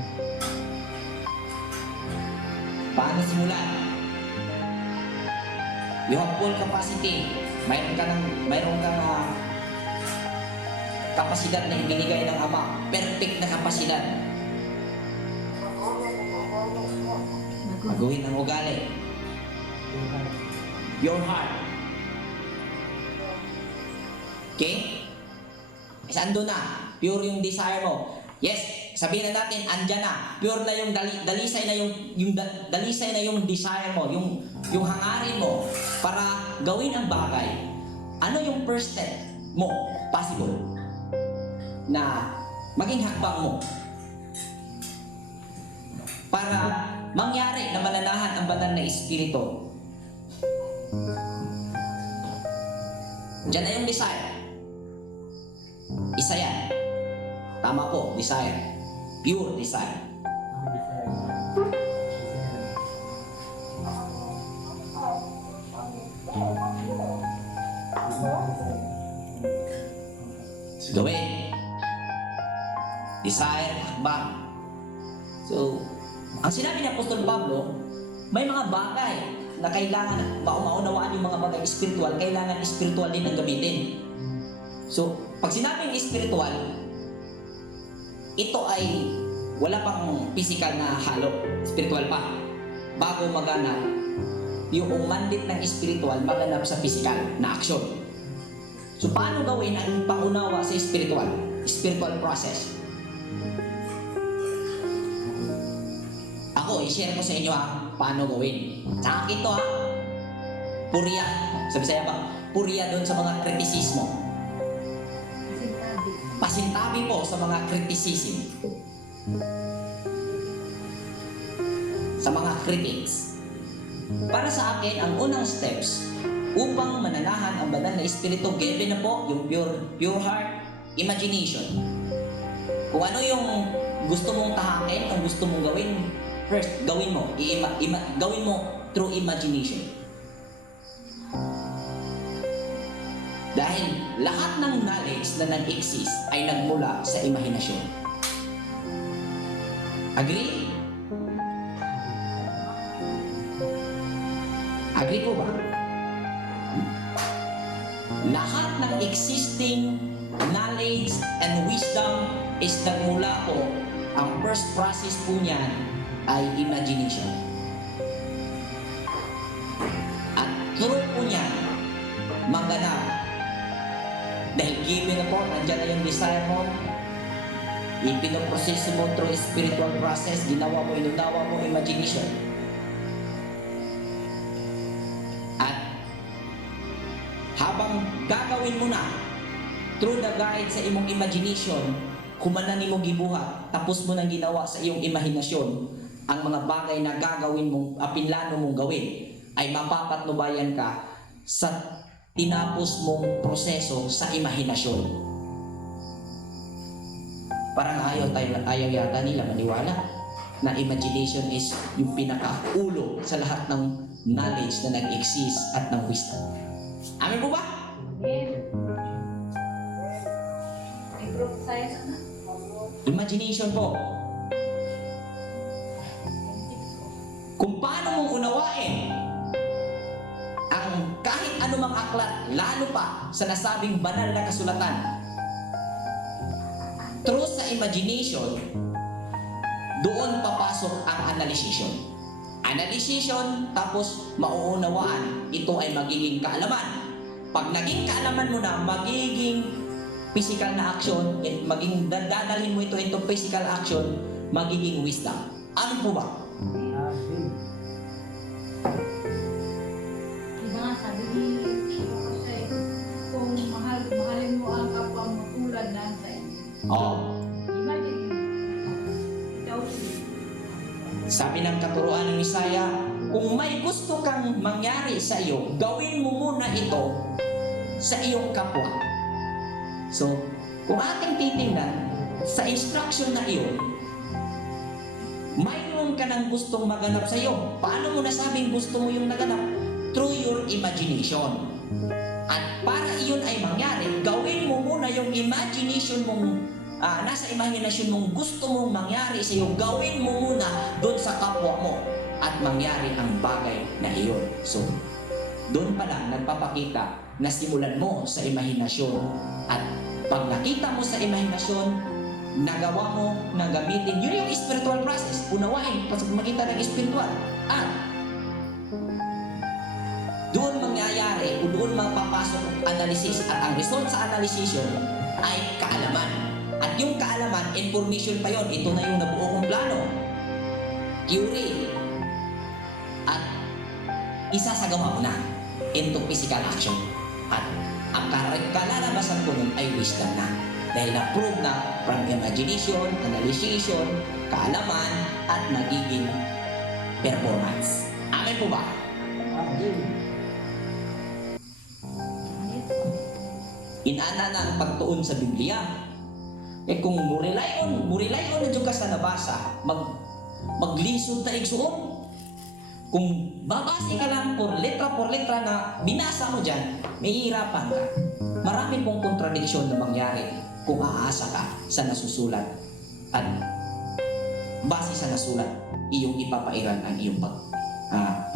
Paano simulan? You have full capacity. Mayroon ka kapasidad na ibinigay ng Ama. Perfect na kapasidad. Baguhin ang ugali. Your heart. Okay? Saan doon na? Pure yung desire mo. Yes, sabihin na natin, andyan na. Pure na yung dalisay na dalisay na yung desire mo, yung hangarin mo para gawin ang bagay. Ano yung first step mo possible na maging hakbang mo para mangyari na mananahan ang banal na Espiritu? Diyan na yung desire. Isa yan. Tama po, desire. Pure desire. Gawin. Desire, hakbang. So, ang sinabi ni Apostol Pablo, may mga bagay na kailangan maunawaan yung mga bagay spiritual, kailangan spiritual din ang gamitin. So, pag sinabing spiritual, ito ay wala pang physical na halo, spiritual pa. Bago maganap, yung mandate ng spiritual maganap sa physical na action. So, paano gawin ang pangunawa sa spiritual process? Ako, i-share ko sa inyo paano gawin. Sa akin to purya. Sa Bisaya ba? Purya doon sa mga kritisismo. Sintabi. Pasintabi po sa mga criticism. Sa mga critics. Para sa akin, ang unang steps upang mananahan ang banal na espiritu, given na po yung pure heart, imagination. Kung ano yung gusto mong tahakin, ang gusto mong gawin, first, gawin mo. Gawin mo through imagination. Dahil lahat ng knowledge na nag-exist ay nagmula sa imahinasyon. Agree? Agree po ba? Lahat ng existing knowledge and wisdom is nagmula po, ang first process po niyan ay imagination. At through po niyan, maganap. Dahil given na po, nandiyan na yung desire mo, ipinoproseso mo through spiritual process, ginawa mo, inunawa mo, imagination. At habang gagawin mo na through the guide sa imong imagination, kumanan mo gibuhat, tapos mo nang ginawa sa iyong imahinasyon, ang mga bagay na gagawin mong, pinlano mong gawin, ay mapapatnubayan ka sa tinapos mong proseso sa imahinasyon. Parang ayaw yata nila maniwala na imagination is yung pinakaulo sa lahat ng knowledge na nag-exist at ng wisdom. Amin po ba? Amen. May group science na. Imagination po. Kung paano mong unawain ang kahit anumang aklat, lalo pa sa nasabing banal na kasulatan, through sa imagination, doon papasok ang analysisyon. Analysisyon, tapos mauunawaan, ito ay magiging kaalaman. Pag naging kaalaman mo na, magiging physical na action, dadalhin mo ito into physical action, magiging wisdom. Ano po ba? Diba nga sabi ni Jose, kung mahalin mo ang kapwa mo tulad ng sa inyo. Oo. Imagine, ikaw Sabi ng katuruan ng Isaya, kung may gusto kang mangyari sa iyo, gawin mo muna ito sa iyong kapwa. So, kung ating titingnan, sa instruction na iyon, mayroon ka ng gustong maganap sa iyo. Paano mo nasabing gusto mo yung naganap? Through your imagination. At para iyon ay mangyari, gawin mo muna yung imagination mong nasa imagination mong gusto mong mangyari sa iyo, gawin mo muna doon sa kapwa mo at mangyari ang bagay na iyon. So, doon pa lang nagpapakita na simulan mo sa imahinasyon at pag nakita mo sa imahinasyon, nagawa mo na gamitin, yun yung spiritual process, unawain sa makita ng spiritual at doon mangyayari o doon magpapasok analysis at ang result sa analysis ay kaalaman. At yung kaalaman, information pa yon. Ito na yung nabuo kong plano. Theory. At isasagawa mo na into physical action. At ang kalalabasan ko nun ay wisdom na. Dahil na-prove na from imagination, analysis, kaalaman, at nagiging performance. Amen po ba? Inana na ang pagtuon sa Biblia. Kung murelay on na dyan ka sa nabasa, maglisod na igsuon. Kung babase ka lang por letra na binasa mo dyan, may hirapan ka. Marami pong kontradiksyon na mangyari kung aasa ka sa nasusulat at base sa nasulat, iyong ipapairan ang iyong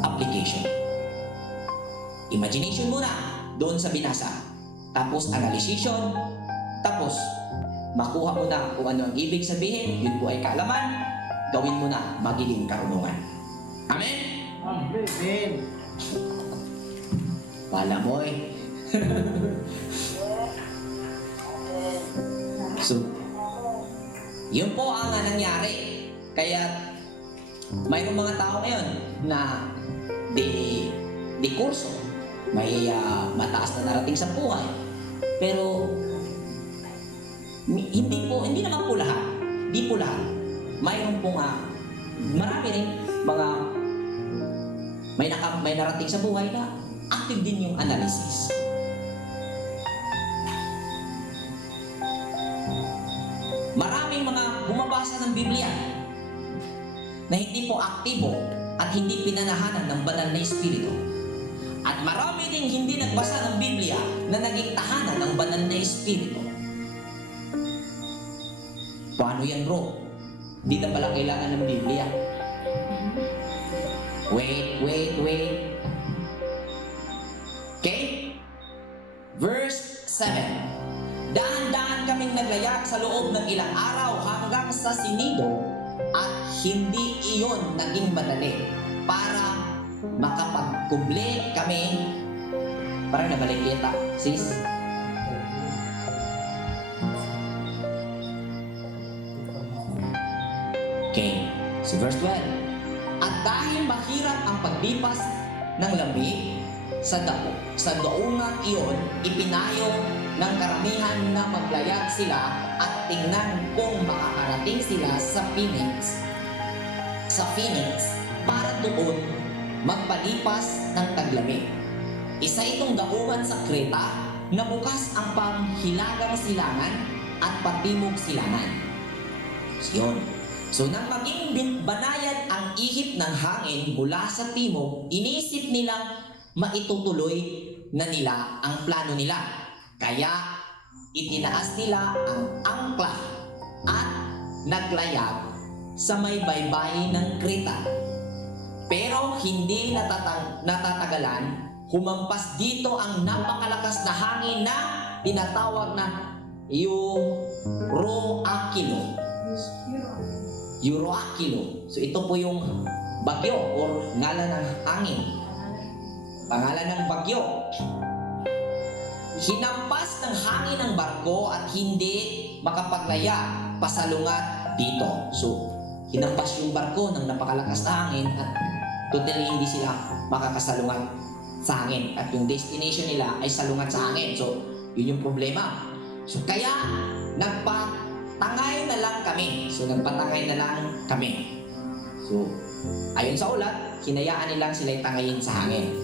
application. imagination muna doon sa binasa. Tapos analyzation. Tapos makuha mo na kung ano ang ibig sabihin, yun po ay kaalaman, gawin mo na magiging karunungan. Amen? Amen. Pala mo eh. So, yun po ang nangyari. Kaya, mayroong mga tao ngayon na di kurso, may mataas na narating sa buhay. Pero, hindi naman po lahat. Di po lahat. Mayroon po nga, marami rin mga may narating sa buhay na active din yung analysis. Maraming mga bumabasa ng Biblia na hindi po aktibo at hindi pinanahanan ng banal na Espiritu. At marami ding hindi nagbasa ng Biblia na naging tahanan ng banal na Espiritu. Paano yan, bro? Hindi na pala kailangan ng Biblia. Wait. Okay? Verse 7. Dahan-dahan kaming naglayag sa loob ng ilang araw hanggang sa Sinido at hindi iyon naging madali para makapagkubli kami. Parang nabalik kita, sis. Okay, so verse 12. At dahil mahirap ang paglipas ng lamig sa daungang iyon, ipinayong ng karamihan na maglayag sila at tingnan kung makakarating sila sa Phoenix para doon magpalipas ng taglamig. Isa itong daungan sa Creta na bukas ang panghilagang silangan at patimog silangan. Yun. So nang maging banayad ang ihip ng hangin mula sa timog, inisip nilang maitutuloy na nila ang plano nila. Kaya itinaas nila ang angkla at naglayag sa may baybayin ng Creta. Pero hindi natatagalan, humampas dito ang napakalakas na hangin na tinatawag na Euroakilo. So ito po yung bagyo or ngalan ng hangin. Pangalan ng bagyo. Hinampas ng hangin ang barko at hindi makapaglaya pasalungat dito. So hinampas yung barko ng napakalakas na hangin at totally hindi sila makakasalungat sa hangin. At yung destination nila ay salungat sa hangin. So yun yung problema. So kaya nagpatangay na lang kami. So ayon sa ulat, hinayaan nilang sila'y tangayin sa hangin.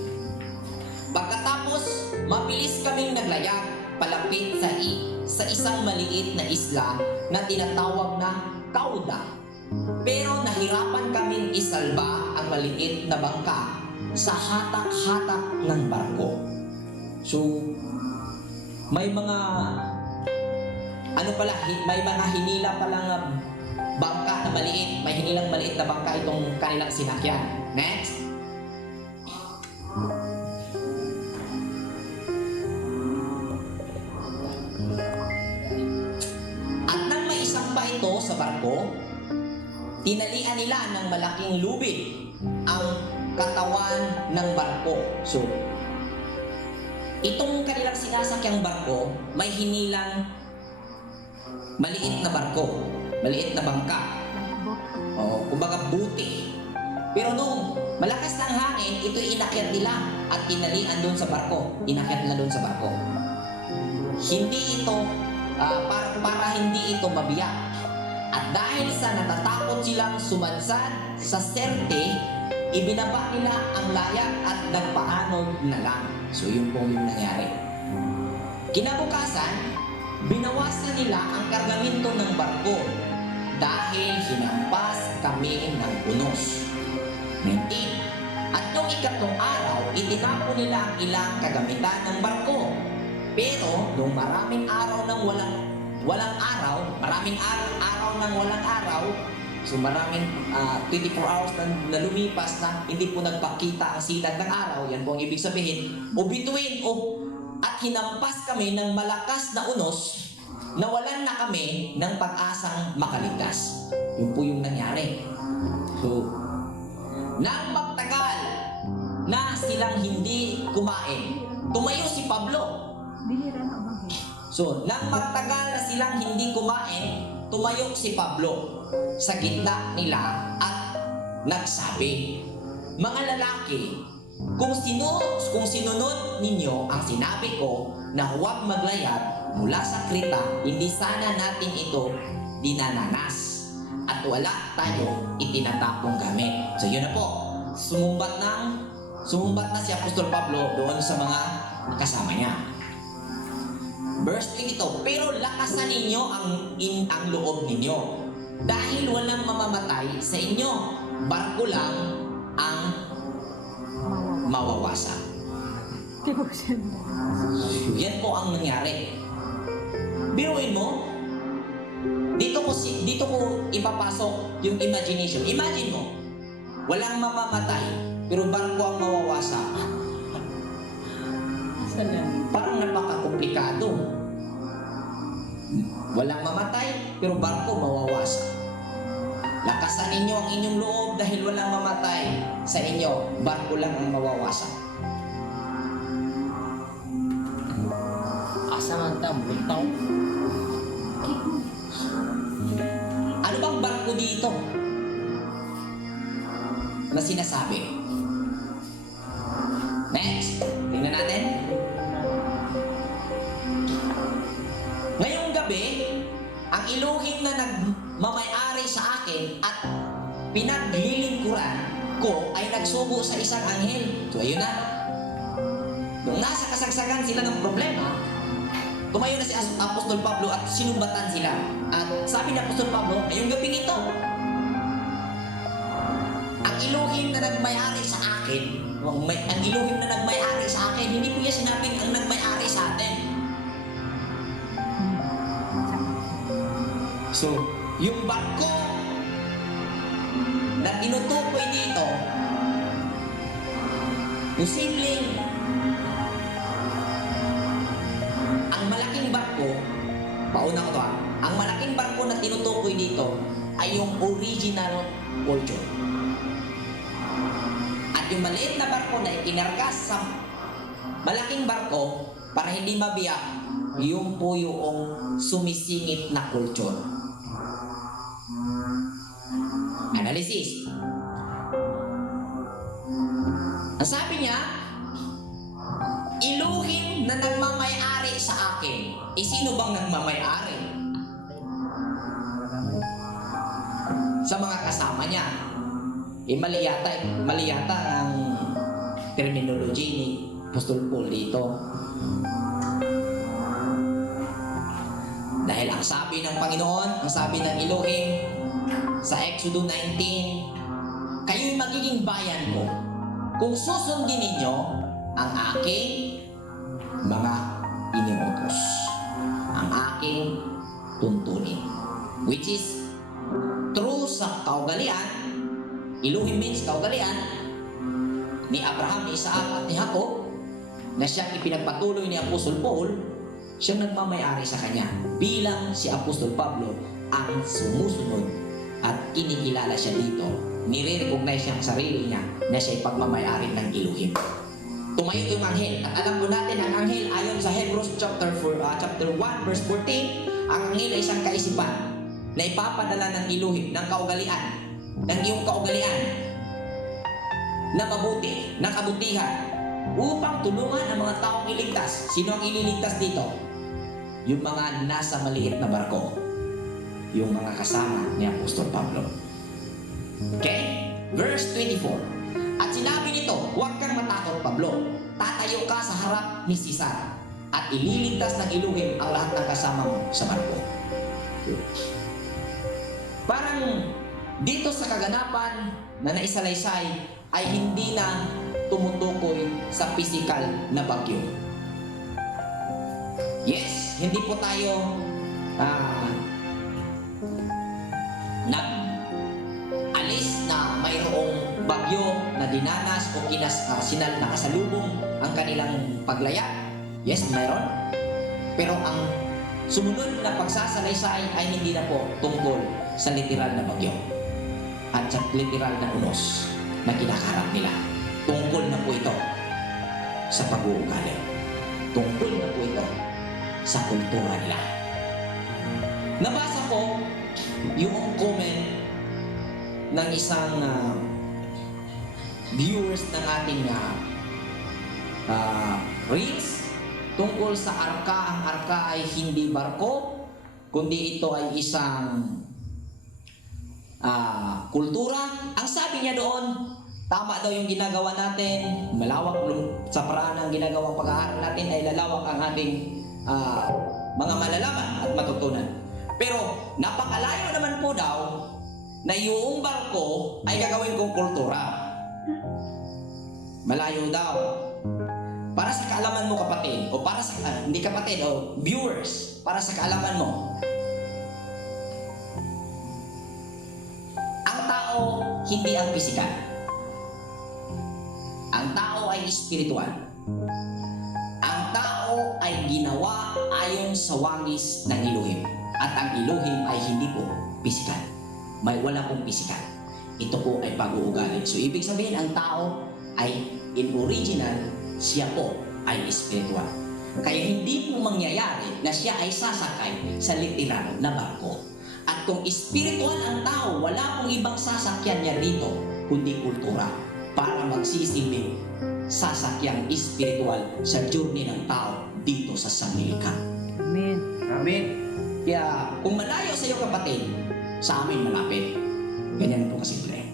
Pagkatapos, mabilis kaming naglayag palapit sa isang maliit na isla na tinatawag na Cauda. Pero nahirapan kaming isalba ang maliit na bangka sa hatak-hatak ng barko. So, may mga hinila palang bangka na maliit. May hinilang maliit na bangka itong kanilang sinakyan. Next. At nang maisampa ito sa barko, tinalian nila ng malaking lubid ang katawan ng barko. So, itong kanilang sinasakyang barko, may hinilang maliit na barko, maliit na bangka. Kumbaga buti. Pero nung malakas ng hangin, ito'y inakyat nila at tinalian doon sa barko. Inakyat nila doon sa barko. Hindi ito, para hindi ito mabiyak. At dahil sa natatakot silang sumansad sa Sirte, ibinaba nila ang layag at nagpaanod na lang. So yun po yung nangyari. Kinabukasan, binawasan nila ang kargamento ng barko dahil hinampas kami ng unos. 19. At noong ikatlong araw, itinapon nila ang ilang kagamitan ng barko. Pero nung maraming araw nang walang araw, So maraming 24 hours na lumipas na hindi po nagpakita ang silat ng araw. Yan po ang ibig sabihin. O bituin at hinampas kami ng malakas na unos, nawalan na kami ng pag-asang makaligtas. Yun po yung nangyari. So, nang magtagal na silang hindi kumain, tumayo si Pablo. Dinira na ba? So, nang magtagal na silang hindi kumain, tumayo si Pablo sa gitna nila at nagsabi, "Mga lalaki, kung sinunod ninyo ang sinabi ko na huwag maglayat mula sa Krita, hindi sana natin ito dinananas at wala tayo itinatapong gamit." So, yun na po. Sumumbat na si Apostol Pablo doon sa mga kasama niya. Verse 22, "Pero lakasan ninyo ang loob ninyo dahil walang mamamatay sa inyo. Barko lang ang mawawasak." Yan po ang nangyari. Biruin mo, dito ko ipapasok yung imagination. Imagine mo, walang mamamatay, pero barko ang mawawasak. Parang napaka-komplikado. Walang mamatay, pero barko mawawasak. Lakasan ninyo ang inyong loob dahil walang mamatay sa inyo. Barko lang ang mawawasak. Asa man ta, butaw. Ano bang barko dito na sinasabi? Next, tingnan natin. Ngayong gabi, ang Elohim na nagmamayari sa akin at pinaglilingkuran ko ay nagsugo sa isang anghel. So ayun na. Nung nasa kasagsagan sila ng problema, tumayo na si Apostol Pablo at sinumbatan sila. At sabi ni Apostol Pablo, ngayong gabi ito, ang Elohim na nagmayari sa akin, ang Elohim na nagmayari sa akin, hindi po niya sinabing ang nagmayari sa atin. So, yung barko na tinutukoy dito, posibleng ang malaking barko, pauna ko to ang malaking barko na tinutukoy dito ay yung original culture. At yung maliit na barko na ikinargas sa malaking barko para hindi mabiyak, yung po yung sumisingit na culture. Analysis. Ang sabi niya, Elohim na nagmamayari sa akin. Sino bang nagmamayari? Sa mga kasama niya. Mali yata ang terminology ni Apostol Paul dito. Dahil ang sabi ng Panginoon, ang sabi ng Elohim sa Exodus 19, "Kayo'y magiging bayan ko kung susundin ninyo ang aking mga iniutos, ang aking tuntunin." Which is true sa kaugalian. Elohim means kaugalian ni Abraham, ni Isaac at ni Jacob na siyang ipinagpatuloy ni Apostol Paul. Siyang nagmamayari sa kanya bilang si Apostol Pablo ang sumusunod at kinikilala siya dito. Nire-recognize niya ang sarili niya na siya'y pagmamayari ng Elohim. Tumayo yung anghel at alam mo natin ang anghel ayon sa Hebrews chapter 1 verse 14, ang anghel ay isang kaisipan na ipapadala ng Elohim, ng kaugalian, ng iyong kaugalian na mabuti, ng kabutihan upang tulungan ang mga taong iligtas. Sino ang ililigtas dito? Yung mga nasa maliit na barko, yung mga kasama ni Apostol Pablo. Okay? Verse 24. "At sinabi nito, huwag kang matakot, Pablo. Tatayo ka sa harap ni Caesar at ililigtas ng Elohim ang lahat ng kasama mo sa barko." Parang dito sa kaganapan na naisalaysay ay hindi na tumutukoy sa physical na bagyo. Yes, hindi po tayo mayroong bagyo na dinanas o nakasalubong ang kanilang paglaya. Yes, mayroon. Pero ang sumunod na pagsasalaysay ay hindi na po tungkol sa literal na bagyo at sa literal na unos na kinakaharap nila. Tungkol na po ito sa pag-uugali. Tungkol na po ito sa kultura nila. Nabasa ko yung comment ng isang viewers ng ating reels tungkol sa arka. Ang arka ay hindi barko, kundi ito ay isang kultura. Ang sabi niya doon, tama daw yung ginagawa natin, malawak sa paraan ng ginagawang pag-aaral natin ay lalawak ang ating mga malalaman at matutunan. Pero napakalayo naman po daw na yung barko ay gagawin kong kultura. Malayo daw. Para sa kaalaman mo kapatid, o para sa, hindi kapatid, o viewers, para sa kaalaman mo, ang tao hindi ang pisikal. Ang tao ay espiritual. Ang tao ay ginawa ayon sa wangis ng Elohim. At ang Elohim ay hindi po pisikal. Wala pong pisikal. Ito po ay pag-uugali. So ibig sabihin, ang tao ay in original, siya po ay espiritual. Kaya hindi po mangyayari na siya ay sasakay sa literal na barko. At kung espiritual ang tao, wala pong ibang sasakyan niya dito, kundi kultura, para magsisilbing sasakyang espiritual sa journey ng tao dito sa sanglilikha. Amen. Amen. Kaya kung malayo sa iyo kapatid, sa amin malapit. Ganyan po kasimple.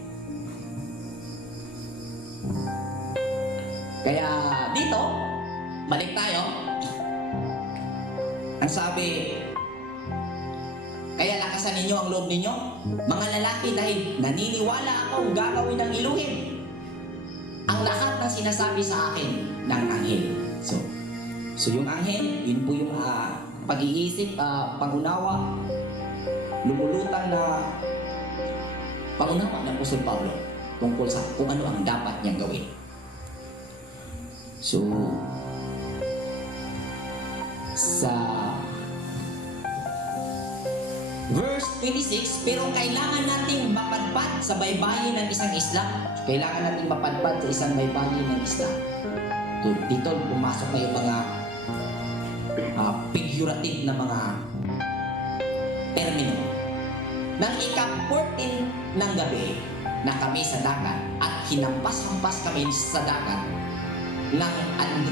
Kaya dito, balik tayo. Ang sabi, kaya lakasan ninyo ang loob ninyo, mga lalaki, dahil naniniwala akong gagawin ng Elohim ang lahat ng sinasabi sa akin ng anghel. So yung anghel, yun po yung pag-iisip, pangunawa, lumulutang na pangunawa ng Apostol Pablo tungkol sa kung ano ang dapat niyang gawin. So, sa verse 26, pero kailangan nating mapadpad sa baybayin ng isang isla. Kailangan nating mapadpad sa isang baybayin ng isla. Dito pumasok na yung mga figurative na mga termino. Nang ika-14 ng gabi na kami sa dagat at hinampas-hampas kami sa dagat ng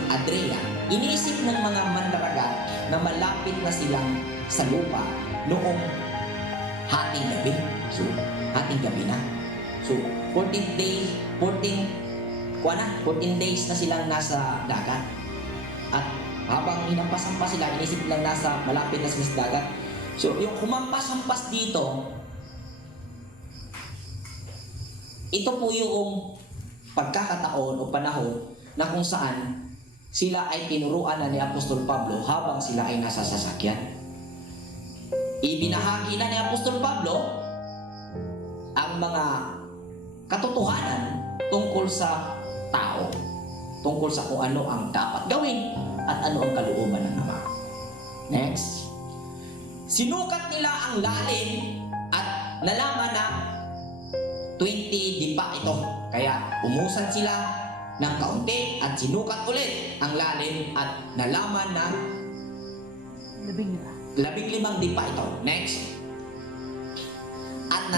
Adria, iniisip ng mga mandaragat na malapit na silang sa lupa noong hating gabi. So, hating gabi na. So, 14 days na silang nasa dagat. At habang hinampas-hampas sila, inisip lang nasa malapit na sila sa dagat. So, yung humampas-hampas dito, ito po yung pagkakataon o panahon na kung saan sila ay tinuruan na ni Apostol Pablo habang sila ay nasa sasakyan. Ibinahagi na ni Apostol Pablo ang mga katotohanan tungkol sa tao, tungkol sa kung ano ang dapat gawin at ano ang kalooban ng Ama. Next. Sinukat nila ang lalim at nalaman na 20 dipa ito. Kaya umusan sila ng kaunti at sinukat ulit ang lalim at nalaman na 15 dipa ito. Next. At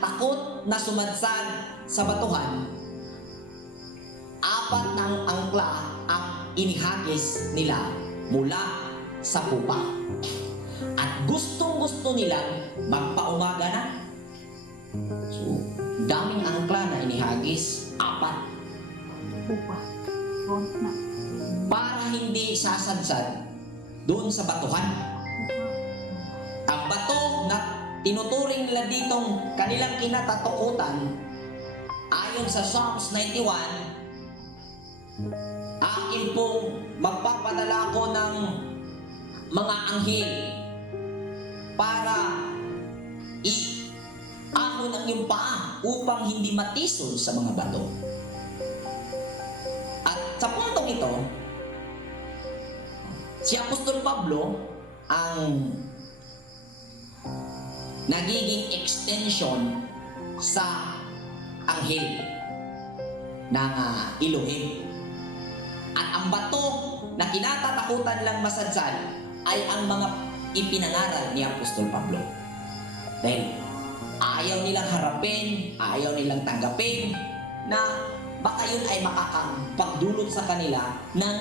takot na sumadsad sa batuhan, 4 ng angkla ang inihagis nila mula sa pupa. At gustong-gusto nilang magpaumaga na. So, daming angkla na inihagis, 4. Pupa. Front na. Para hindi sasadsad doon sa batuhan. Ang bato na tinuturing nila ditong kanilang kinatatakutan, ayon sa Psalms 91, akin pong magpapadala ko ng mga anghel para ahon ang iyong paa upang hindi matisod sa mga bato. At sa puntong ito, si Apostol Pablo ang nagiging extension sa anghel ng Elohim. At ang bato na kinatatakutan lang masadsad ay ang mga ipinangaral ni Apostol Pablo. Dahil ayaw nilang harapin, ayaw nilang tanggapin na baka yun ay makakapagdulot sa kanila ng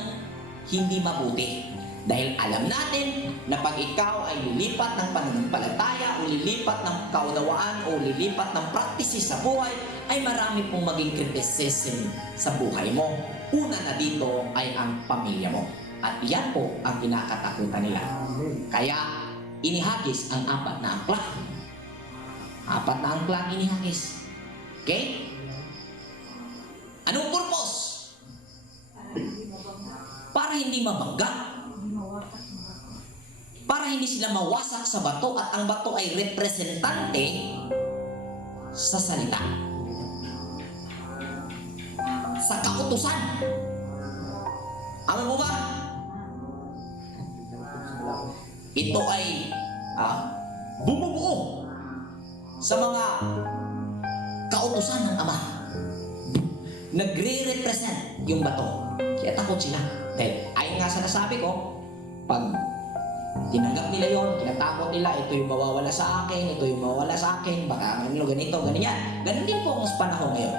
hindi mabuti. Dahil alam natin na pag ikaw ay lilipat ng pananampalataya o lilipat ng kaunawaan o lilipat ng practices sa buhay, ay marami pong maging criticism sa buhay mo. Una na dito ay ang pamilya mo. At yan po ang kinakatakutan nila. Kaya inihagis ang 4 na angkla. 4 na angkla ang inihagis. Okay? Anong purpose? Para hindi mabangga. Para hindi sila mawasak sa bato at ang bato ay representante sa salita. Sa kautusan. Alam mo ba? Ito ay bumubuo sa mga kautusan ng Ama. Nagre-represent yung bato. Kaya takot sila. Dahil ayon nga sa nasabi ko, pag tinanggap nila yon, kinatakot nila, ito yung mawawala sa akin, ito yung mawawala sa akin, baka ano, ganito, ganyan. Ganun din po ang panahon ngayon.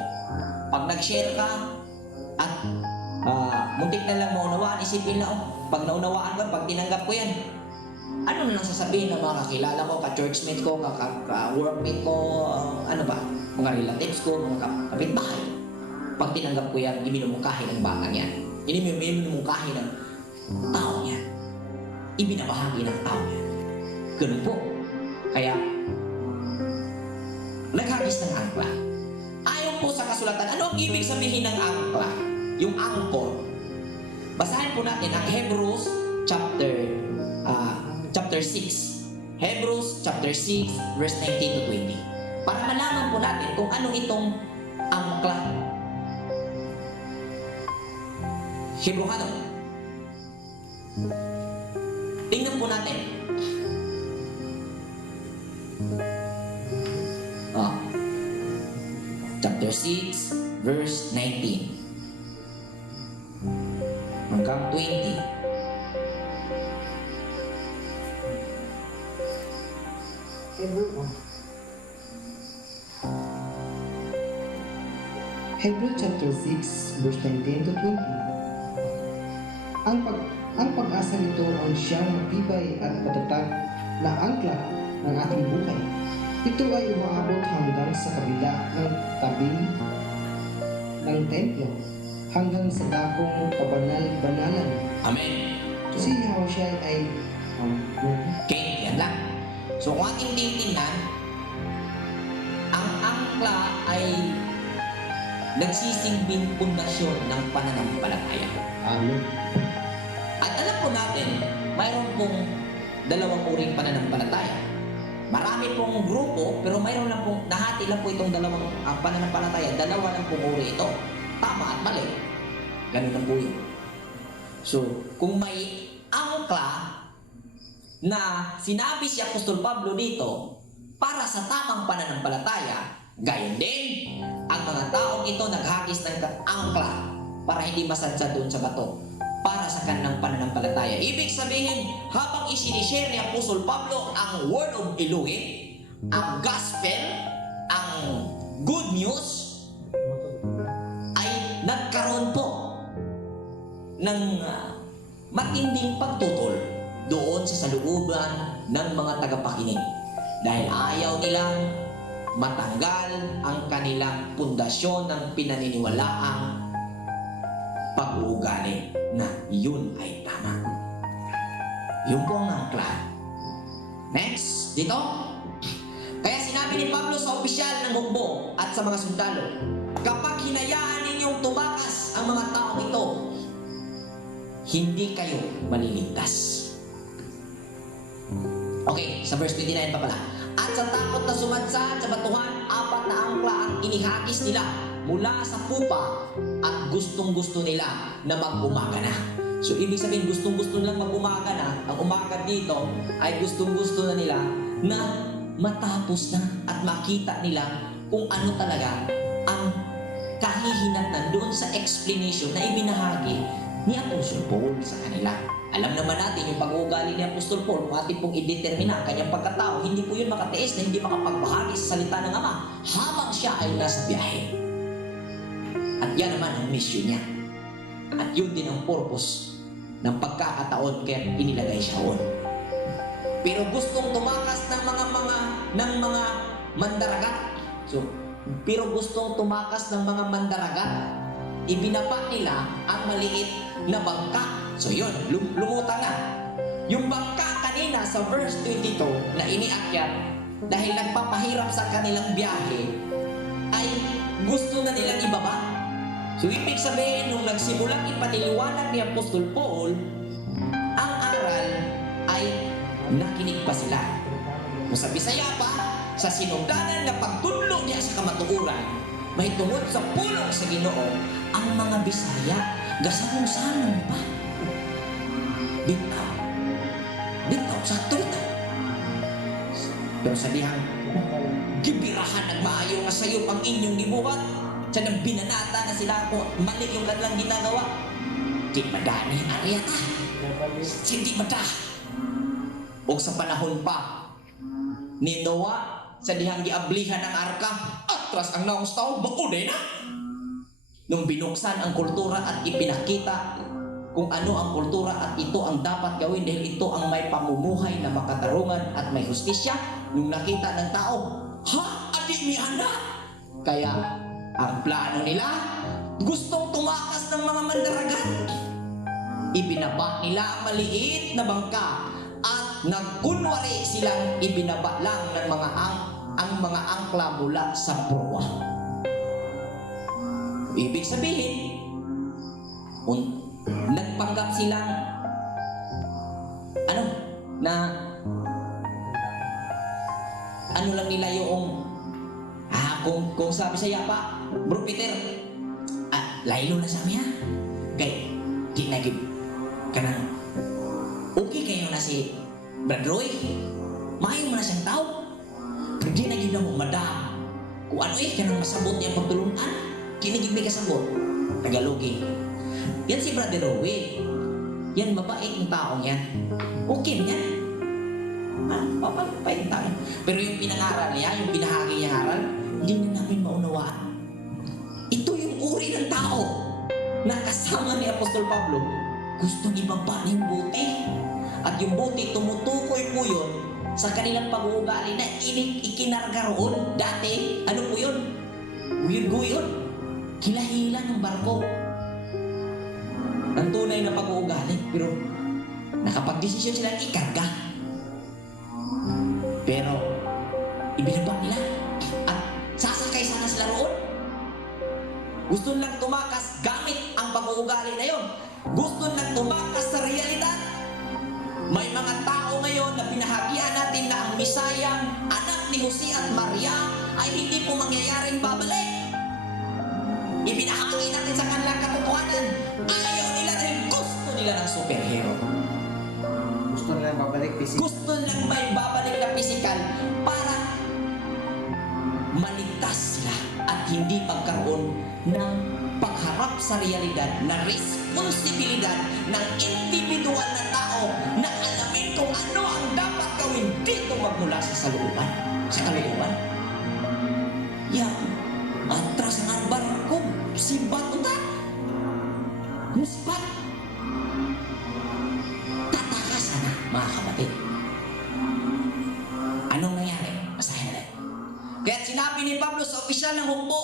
Pag nag-share ka at muntik na lang maunawaan, isipin na, pag naunawaan ko, pag tinanggap ko yan, ano na lang sasabihin ng mga kakilala ko, ka-churchmate ko, ka-workmate ko, ano ba, mga relatives ko, mga kapitbahay. Pag tinanggap ko yan, iminumungkahi ng batang yan. Iminumungkahi ng tao yan. Ibinabahagi ng tao yan. Ganun po. Kaya, naghagis ng angkla. Ayon po sa kasulatan, ano ang ibig sabihin ng angkla? Yung angkor. Basahin po natin ang Hebrews chapter 6. Hebrews chapter 6 verse 19 to 20. Para malaman po natin kung ano itong angkla. Hebrews. Tingnan po natin. Chapter 6, verse 19. Hanggang 20. Hebrews chapter 6, verse 19 to 20. Ang pag-asa nito ang siyang matibay at matatag na angkla ng ating buhay. Ito ay umaabot hanggang sa kabila ng tabing ng templo, hanggang sa dakong kabanal-banalan. Amen. Si Yahushua ay Okay, yan lang. So kung ating titingnan, ang angkla ay nagsisilbing pundasyon ng pananampalataya. Amen. At alam po natin, mayroon pong dalawang uring pananampalataya. Marami pong grupo, pero mayroon lang pong, nahati lang po itong dalawang pananampalataya. Dalawa lang pong uri ito. Tama at mali. Ganun lang po yun. So, kung may angkla na sinabi si Apostol Pablo dito, para sa tamang pananampalataya, gayon din, ang mga taong ito naghagis ng angkla para hindi masadsad doon sa bato. Para sa kanilang pananampalataya. Ibig sabihin, habang isinishare ni Apostol Pablo ang Word of Elohim, ang Gospel, ang Good News, ay nagkaroon po ng matinding pagtutol doon sa salooban ng mga tagapakinig. Dahil ayaw nilang matanggal ang kanilang pundasyon ng pinaniniwalaang pag-uugali na yun ay tama. Yun po ang angkla. Next, dito. Kaya sinabi ni Pablo sa opisyal ng hukbo at sa mga sundalo, kapag hinayaan ninyong tumakas ang mga taong ito, hindi kayo maliligtas. Okay, sa verse 29 pa pala. At At sa takot na sumadsad sa batuhan, 4 na angkla ang inihagis nila mula sa pupa at gustong-gusto nila na mag-umaga na. So, ibig sabihin, gustong-gusto nilang mag-umaga na. Ang umaga dito ay gustong-gusto na nila na matapos na at makita nila kung ano talaga ang kahihinatnan doon sa explanation na ibinahagi ni Apostol Paul sa kanila. Alam naman natin yung pag-uugali ni Apostol Paul, kung atin pong i-determine ang kanyang pagkatao, hindi po yun makatiis na hindi makapagbahagi sa salita ng Ama habang siya ay nasa biyahe. At yan naman ang mission niya. At yun din ang purpose ng pagkakataon kaya inilagay siya roon. Pero gustong tumakas ng mga mandaragat. Pero gustong tumakas ng mga mandaragat, ibinaba nila ang maliit na bangka. So yun, lumutang na. Yung bangka kanina sa verse 22 na iniakyat dahil nagpapahirap sa kanilang biyahe, ay gusto na nilang ibaba. So ibig sabihin, nung nagsimulang ipaniliwanag ni Apostol Paul ang aral, ay nakinig pa sila. Kung sa Bisaya pa, sa sinungganan na pagtudlo niya sa kamatuuran, may tungod sa pulong sa Ginoo, ang mga Bisaya gasamong-samong pa. Bitaw, sakto bitaw. Pero sa dihang gibirahan at maayo nga sayop ang inyong gibuhat, sa nang binanata na sila kung mali yung kanilang ginagawa, di madani area ta. Hindi mada. O sa panahon pa ni Noah, sa dihang giablihan ng arka, atras ang naong tao, maunay na. Nung binuksan ang kultura at ipinakita kung ano ang kultura at ito ang dapat gawin dahil ito ang may pamumuhay na makatarungan at may hustisya, nung nakita ng tao, ha? Adi mi anda? Kaya ang plano nila, gustong tumakas ng mga mandaragat. Ibinaba nila ang maliit na bangka at nagkunwari silang ibinaba lang ng ang mga angkla mula sa proa. Ibig sabihin, nagpanggap silang ano lang nila yung kung sabi sa yapa, Bro Peter, laylo na sa miya. Kay, di nagib kanang okay kayo na si Brad Roy. Mayo mo na siyang tao. Pero di nagib na mo, madam. Kung ano kanang masabot niya pagtulunan, kinigib may kasabot. Tagalogi. Yan si Brother Roy. Yan, mabait ng taong yan. Okay na yan. Mabait ng taong. Pero yung pinangaral niya, yung binahagi niya aral, hindi na namin maunawaan. Ito yung uri ng tao na kasama ni Apostol Pablo. Gustong ibaba ng buti. At yung buti, tumutukoy po yun sa kanilang pag-uugali na ikinarga roon. Dati, ano po yun? Guyon. Hila-hila ng barko. Ang tunay na pag-uugali. Pero nakapag-desisyon silang ikarga. Pero ibinaba nila. Sasakay sana sila roon. Gusto lang tumakas gamit ang pag-uugali na yon. Gusto lang tumakas sa realidad. May mga tao ngayon na pinahagian natin na ang Misayang anak ni Jose at Maria ay hindi po mangyayaring babalik. Ibinahagi natin sa kanilang katotohanan. Ayaw nila dahil gusto nila ng superhero. Gusto nilang babalik physical. Gusto nilang may babalik na physical para maligtas sila at hindi pagkaroon ng pagharap sa realidad na responsibilidad ng individual na tao na alamin kung ano ang dapat gawin dito magmula sa kalooban. Yan, atras ang barko, si Batuta. Muspat. Tatakasan na, mga kapatid. Anong nangyari? Basahin natin. Kaya sinabi ni Pablo sa opisyal ng hukbo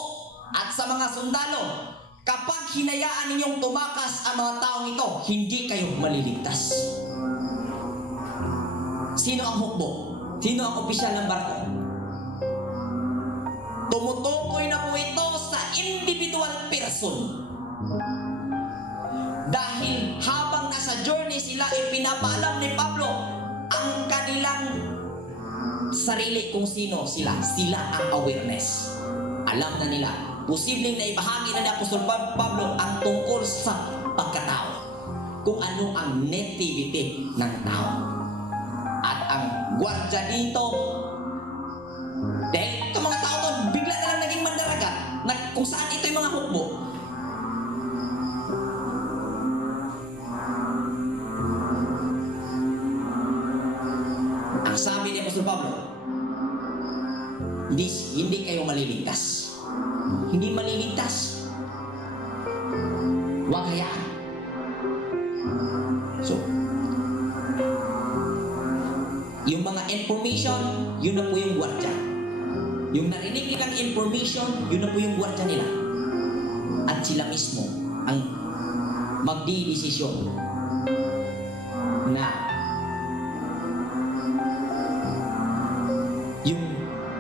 at sa mga sundalo, kapag hinayaan ninyong tumakas ang mga taong ito, hindi kayo maliligtas. Sino ang hukbo? Sino ang opisyal ng barko? Tumutukoy na po ito sa individual person. Dahil habang nasa journey sila, ipinapaalam ni Pablo ang kanilang sarili kung sino sila. Sila ang awareness. Alam na nila. Posibleng na ibahagi na ni Apostol Pablo ang tungkol sa pagkatao. Kung ano ang nativity ng tao. At ang gwardya dito, dahil itong mga tao to, bigla na lang naging mandaragat na kung saan ito yung mga hukbo. Ang sabi ni Apostol Pablo, hindi kayo maliligtas. Hindi maliligtas. Huwag hayaan. So, yung mga information, yun na po yung gwardya. Yung narinig nilang information, yun na po yung gwardya nila. At sila mismo ang magdidesisyon na yung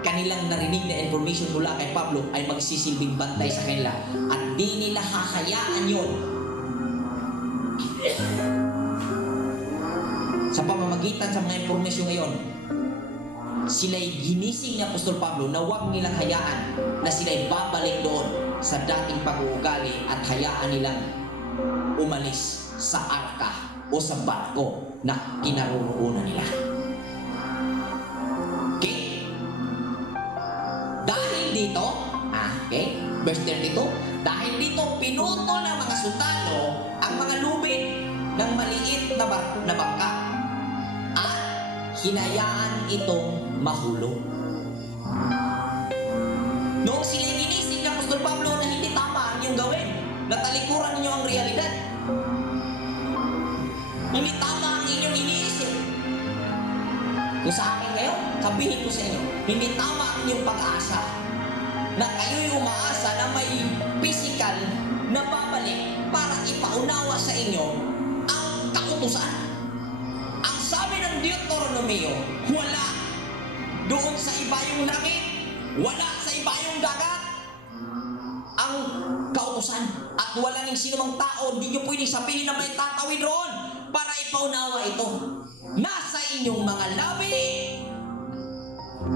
kanilang narinig na information mula kay Pablo ay magsisilbing bantay sa kanila at di nila hahayaan yun sa pamamagitan sa mga impormasyon ngayon. Sila'y ginising ni Apostol Pablo na huwag nilang hayaan na sila'y babalik doon sa dating pag-uugali at hayaan nilang umalis sa arka o sa barko na kinaroroonan nila. Okay? Dahil dito, okay, verse 32, dahil dito pinuto ng mga sundalo ang mga lubid ng maliit na bangka at hinayaan itong mahulog. Noong sila'y ginising ng Apostol Pablo na hindi tama ang inyong gawin, na talikuran ninyo ang realidad, hindi tama ang inyong iniisip. Kung sa akin ngayon, sabihin ko sa inyo, hindi tama ang inyong pag-asa na kayo'y umaasa na may physical na babalik para ipaunawa sa inyo ang kautusan. Ang sabi ng Deuteronomio, wala doon sa ibayong langit, wala sa ibayong dagat ang kautusan. At wala ning sinumang tao, hindi nyo pwedeng sabihin na may tatawid roon para ipaunawa ito. Nasa inyong mga labi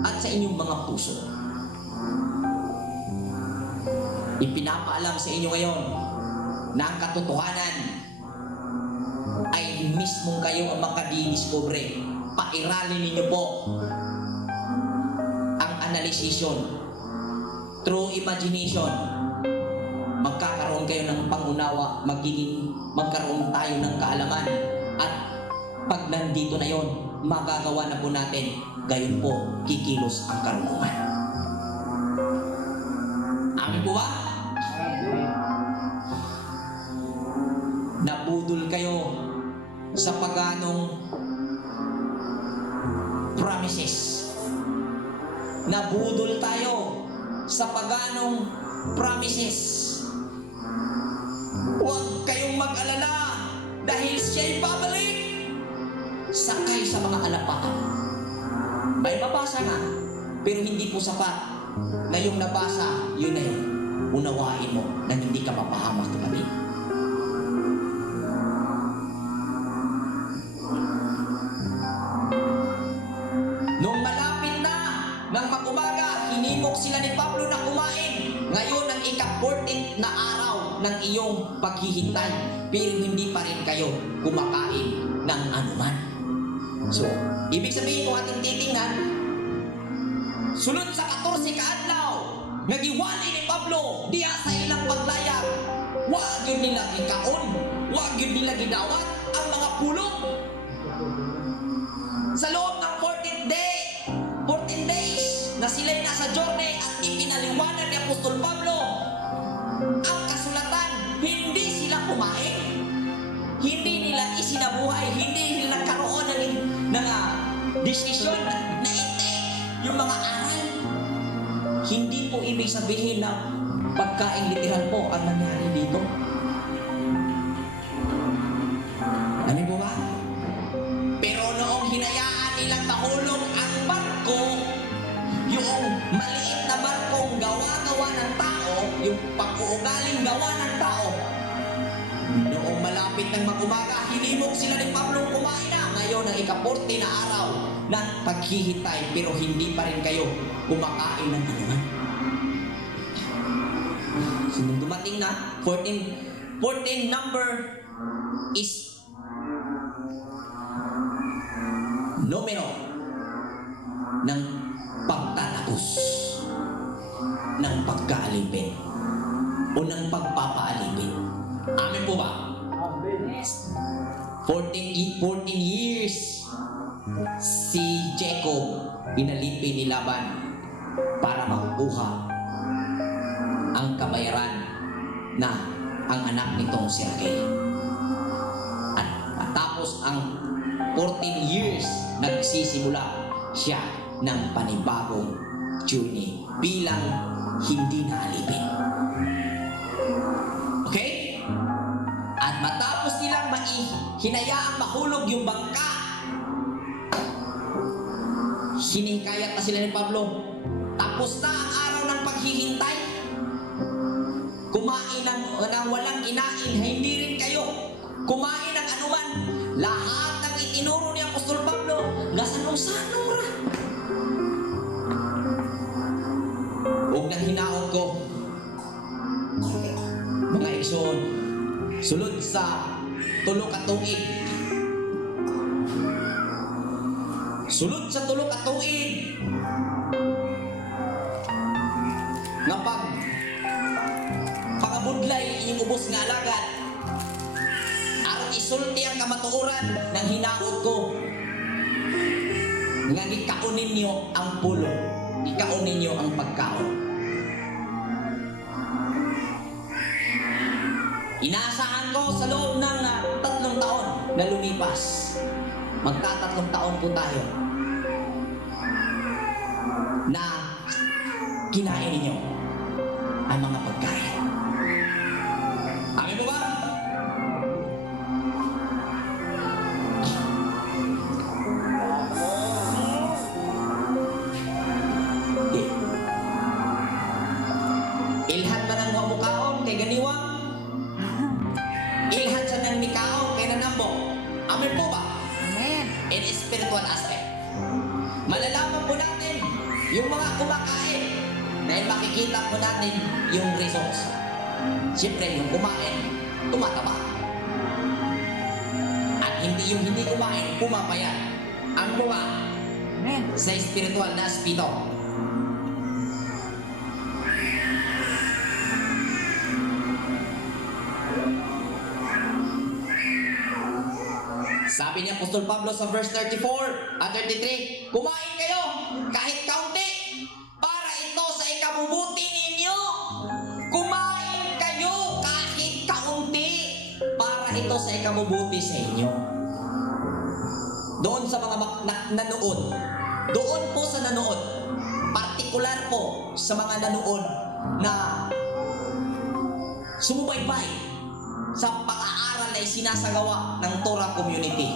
at sa inyong mga puso. Ipinapaalam sa inyo ngayon na ang katotohanan ay mismong kayo ang makadidiscover. Pairalin ninyo po ang analysisyon through imagination. Magkakaroon kayo ng pangunawa, magkaroon tayo ng kaalaman, at pag nandito na yon, magagawa na po natin, gayon po kikilos ang karunungan. Amin po ba? Nabudol kayo sa paganong promises. Nabudol tayo sa paganong promises. Huwag kayong mag-alala dahil siya'y babalik. Sakay sa mga alapakan. May mabasa nga, pero hindi po sapat na yung nabasa, yun na yun. Unawain mo na hindi ka mapahamak kapatid. Nung malapit na ng mag-umaga, hinimok sila ni Pablo na kumain. Ngayon ang ika-14 na araw ng iyong paghihintay, pero hindi pa rin kayo kumakain ng anuman. So, ibig sabihin kung ating titingnan, sunod sa 14 kaadlaw, nagiwali ni Pablo diha sa ilang paglayag. Wag yun nila gikaon, wag yun nila gidawat ang mga pulong. Sa loob ng 14 days na sila'y nasa journey at ipinaliwanag ni Apostol Pablo ang kasulatan, hindi sila kumain, hindi nila isinabuhay, hindi nila karoon ng desisyon na i-take yung mga aral. Hindi po ibig sabihin na pagkain literal po ang nangyari dito. Ano po ba? Pero noong hinayaan nilang mahulog ang barko, yung maliit na barkong gawa-gawa ng tao, yung pag-uugaling gawa ng tao, noong malapit ng mag-umaga, hinimok sila ni Pablo kumain na. Ngayon ang ika-14 na araw ng paghihintay pero hindi pa rin kayo kumakain ng anuman. So nung dumating na 14 number is numero ng pagtatapos ng pagkaalipin o ng pagpapaalipin. Amen po ba? 14 years si Jacob inalipin ni Laban para makukuha ang kabayaran na ang anak nitong si Rachel. At matapos ang 14 years, nagsisimula siya ng panibagong journey bilang hindi naalipin. Okay? At matapos nilang hinayaang mahulog yung bangka, hiningkayat na sila ni Pablo. Tapos na ang araw ng paghihintay. Kumain ng walang kinain, hindi rin kayo kumain ng anuman. Lahat ng itinuro ni Apostol Pablo, gasanong-sanong ra. Huwag na hinaon ko, mga igsoon, sulod sa tulo ka tuig. Sulod sa tulo ka tuig nga pangabudlay inyong ubos nga alagad aron isulti ang kamatuoran ng hinaot ko nga gikaon ninyo ang pulo, gikaon ninyo ang pagkaon. Inaasahan ko sa loob ng 3 taon na lumipas, magta-3 taon po tayo na kinain ninyo ang mga pagkain. Amin po ba? Okay. Ilhan ba ng mga bukaon kay ganiwang? Ilhan sa ng mikaon kay nanambok? Amin po ba? Amen. In spiritual aspect. Malalaman po natin yung mga kumakain dahil makikita po natin yung results. Siyempre, yung kumain, tumataba. At hindi yung hindi kumain, pumapayat. Ang bunga Amen. sa spiritual na aspito. Sabi niya Apostol Pablo sa verse 34 at 33, kumain kayo kahit kaunti para ito sa ikabubuti ninyo. Kumain kayo kahit kaunti para ito sa ikabubuti sa inyo. Doon sa mga nanood, doon po sa nanood, partikular po sa mga nanood na sumubaybay sa pag-aaral na isinasagawa ng Torah community.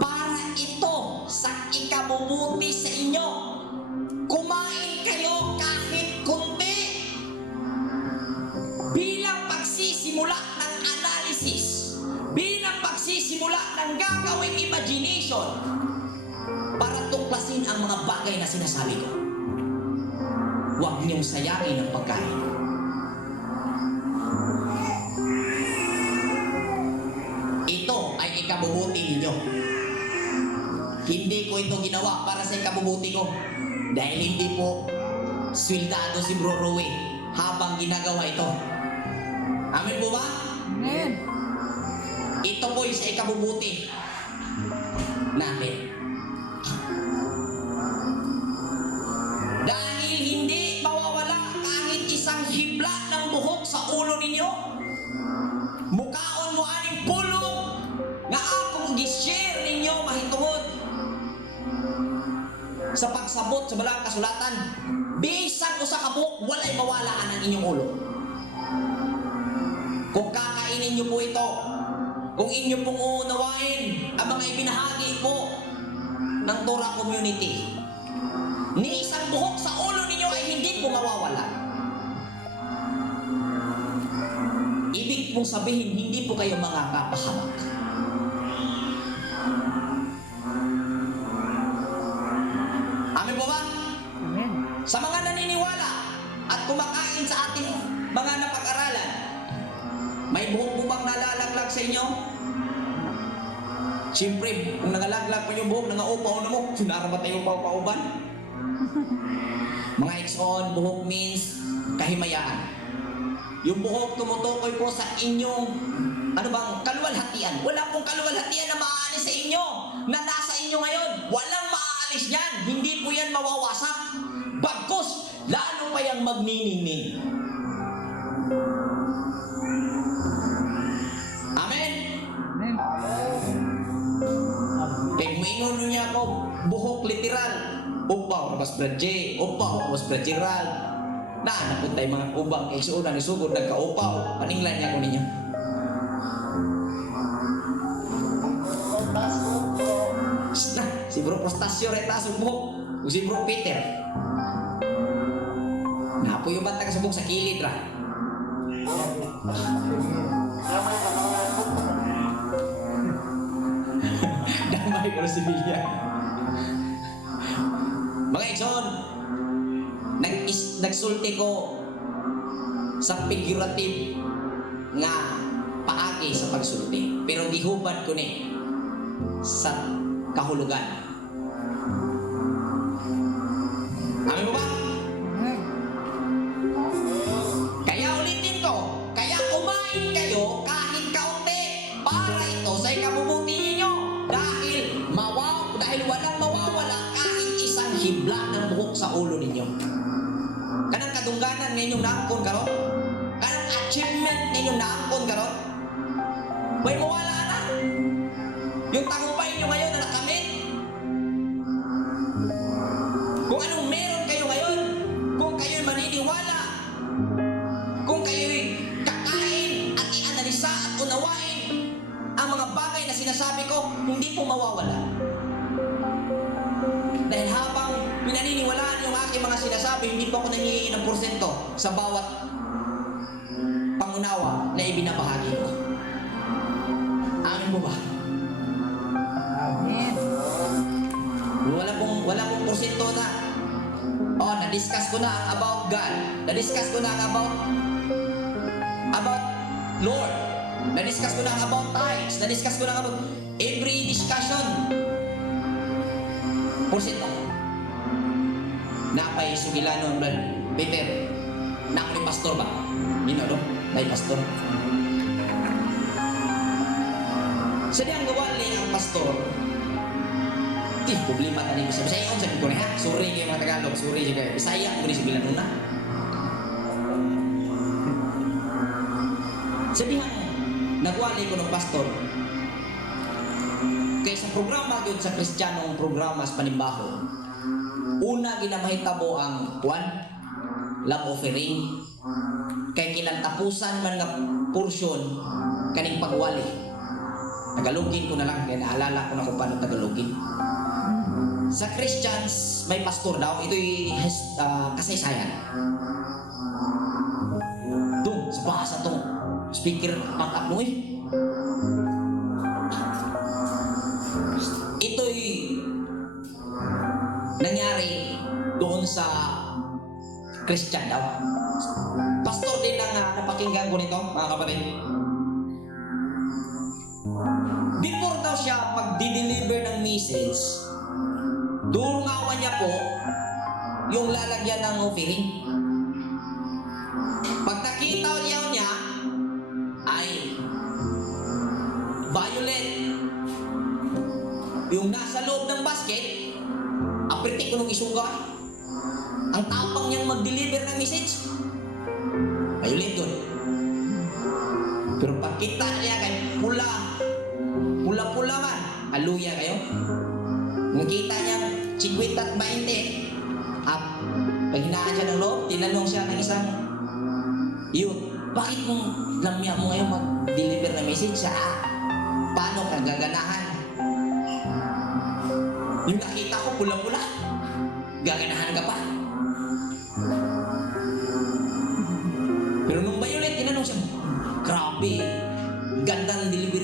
Para ito sa ikabubuti sa inyo. Kumain kayo kahit kunti bilang pagsisimula ng analysis, bilang pagsisimula ng gagawing imagination para tuklasin ang mga bagay na sinasabi ko. Huwag niyong sayangin ang pagkain. Ito ay ikabubuti ninyo. Hindi ko ito ginawa para sa ikabubuti ko. Dahil hindi po swildado si Bro Rowe habang ginagawa ito. Amen po ba? Amen. Ito po ay sa ikabubuti natin. Dahil hindi mawawala kahit isang hibla ng buhok sa ulo ninyo. Mukaon mo aning pulong nga akong gishare ninyo mahitungod sa pagsabot sa balang kasulatan. Bisan usa ka buhok, walay mawalaan ang inyong ulo. Kung kakainin nyo po ito, kung inyo pong uunawain ang mga ibinahagi po ng Torah community, ni isang buhok sa ulo ninyo ay hindi po mawawala. Ibig ibig mong sabihin, hindi po kayo mga kapahamak. Amen po ba? Amen. Sa mga naniniwala at kumakain sa ating mga napag-aralan, may buhok po bang nalalaglag sa inyo? Siyempre, kung nagalaglag pa yung buhok, nangaupaw na mo, sunara ba tayo pauban? Mga Exon, buhok means kahimayaan. Yung buhok tumutukoy po sa inyong, ano bang, kaluwalhatian. Wala pong kaluwalhatian na maaalis sa inyo, na nasa inyo ngayon. Walang maaalis yan. Hindi po yan mawawasak. Bagkus, lalo pa yung magniningning. Amen? Amen. Kaya maingon niya ako, buhok literal. Upaw, mas bradje. Upaw, mas bradjeral. Naanap po tayo mga ubang kay suuna ni sugod nagka-upaw. Paninglan niya ko ninyo. Na, si Bro Prostasio reta sa buhok. O si Bro Peter. Napo yung bata ka sa buhok sa kilid ra. Damay ko si Bilya. Mga Exon, nagsulti ko sa figurative nga paagi sa pagsulti. Pero gihubad ko ni sa kahulugan. Amin mo ba? Amen. Kaya ulitin ko, kaya kumain kayo kahit kaunti para ito sa ikabubuti ninyo. Dahil walang mawawala kahit isang hibla ng buhok sa ulo ninyo. Kanang kadungganan ninyong naangkon karon? Kanang achievement ninyong naangkon karon? May mawala na. Yung tagumpay nyo ngayon na nakamit. Kung anong meron kayo ngayon, kung kayo'y maniniwala, kung kayo'y kakain at ianalisa at unawain ang mga bagay na sinasabi ko, hindi po mawawala. Dahil habang pinaniniwalaan yung aking mga sinasabi, hindi po ako nangihingi ng porsyento sa bawat pangunawa na ibinabahagi ko. Amin mo ba? Amen. Wala pong porsyento na. Oh, na-discuss ko na ang about God. Na-discuss ko na ang about Lord. Na-discuss ko na ang about tithes. Na-discuss ko na ang about every discussion. Porsyento. Napay sugilanon, Brad Peter. Nako ni pastor ba? Yun no? May pastor. Sadyang gawali ang pastor. Problema tadi bisa Bisaya on sabi ko ha. Sorry kayo mga Tagalog, sorry kayo. Bisaya ko rin sabilan una. Sabihan, nagwali ko ng pastor. Kaya sa programa yun sa Kristiyanong programa sa panimbaho, una ginamahitabo ang love offering. Kaya kinantapusan man nga porsyon kaning pagwali. Tagalogin ko na lang, kaya naalala ko na kung paano Tagalogin. Sa Christians, may pastor daw. Ito'y kasaysayan. Doon, sa bahasa to. Speaker, pang-up mo eh. Ito'y nangyari doon sa Christian daw. Pastor din ang napakinggan ko nito, mga kapatid. Before daw siya mag-deliver ng message, durungawan niya po yung lalagyan ng offering. Pag nakita niya ay violet. Yung nasa loob ng basket, apritik ko nung isuga. Ang tapang niyang mag-deliver ng message, violet doon. Pero pagkita niya kay pula-pula man, haluya kayo. Nakita niya 50 at 20 up. Pag hinaan siya ng loob, tinanong siya ng isang youth, bakit mong lamya mo ngayon mag-deliver na message sa paano ka gaganahan? Yung nakita ko pula-pula, gaganahan ka pa. Pero nung violet, tinanong siya, grabe,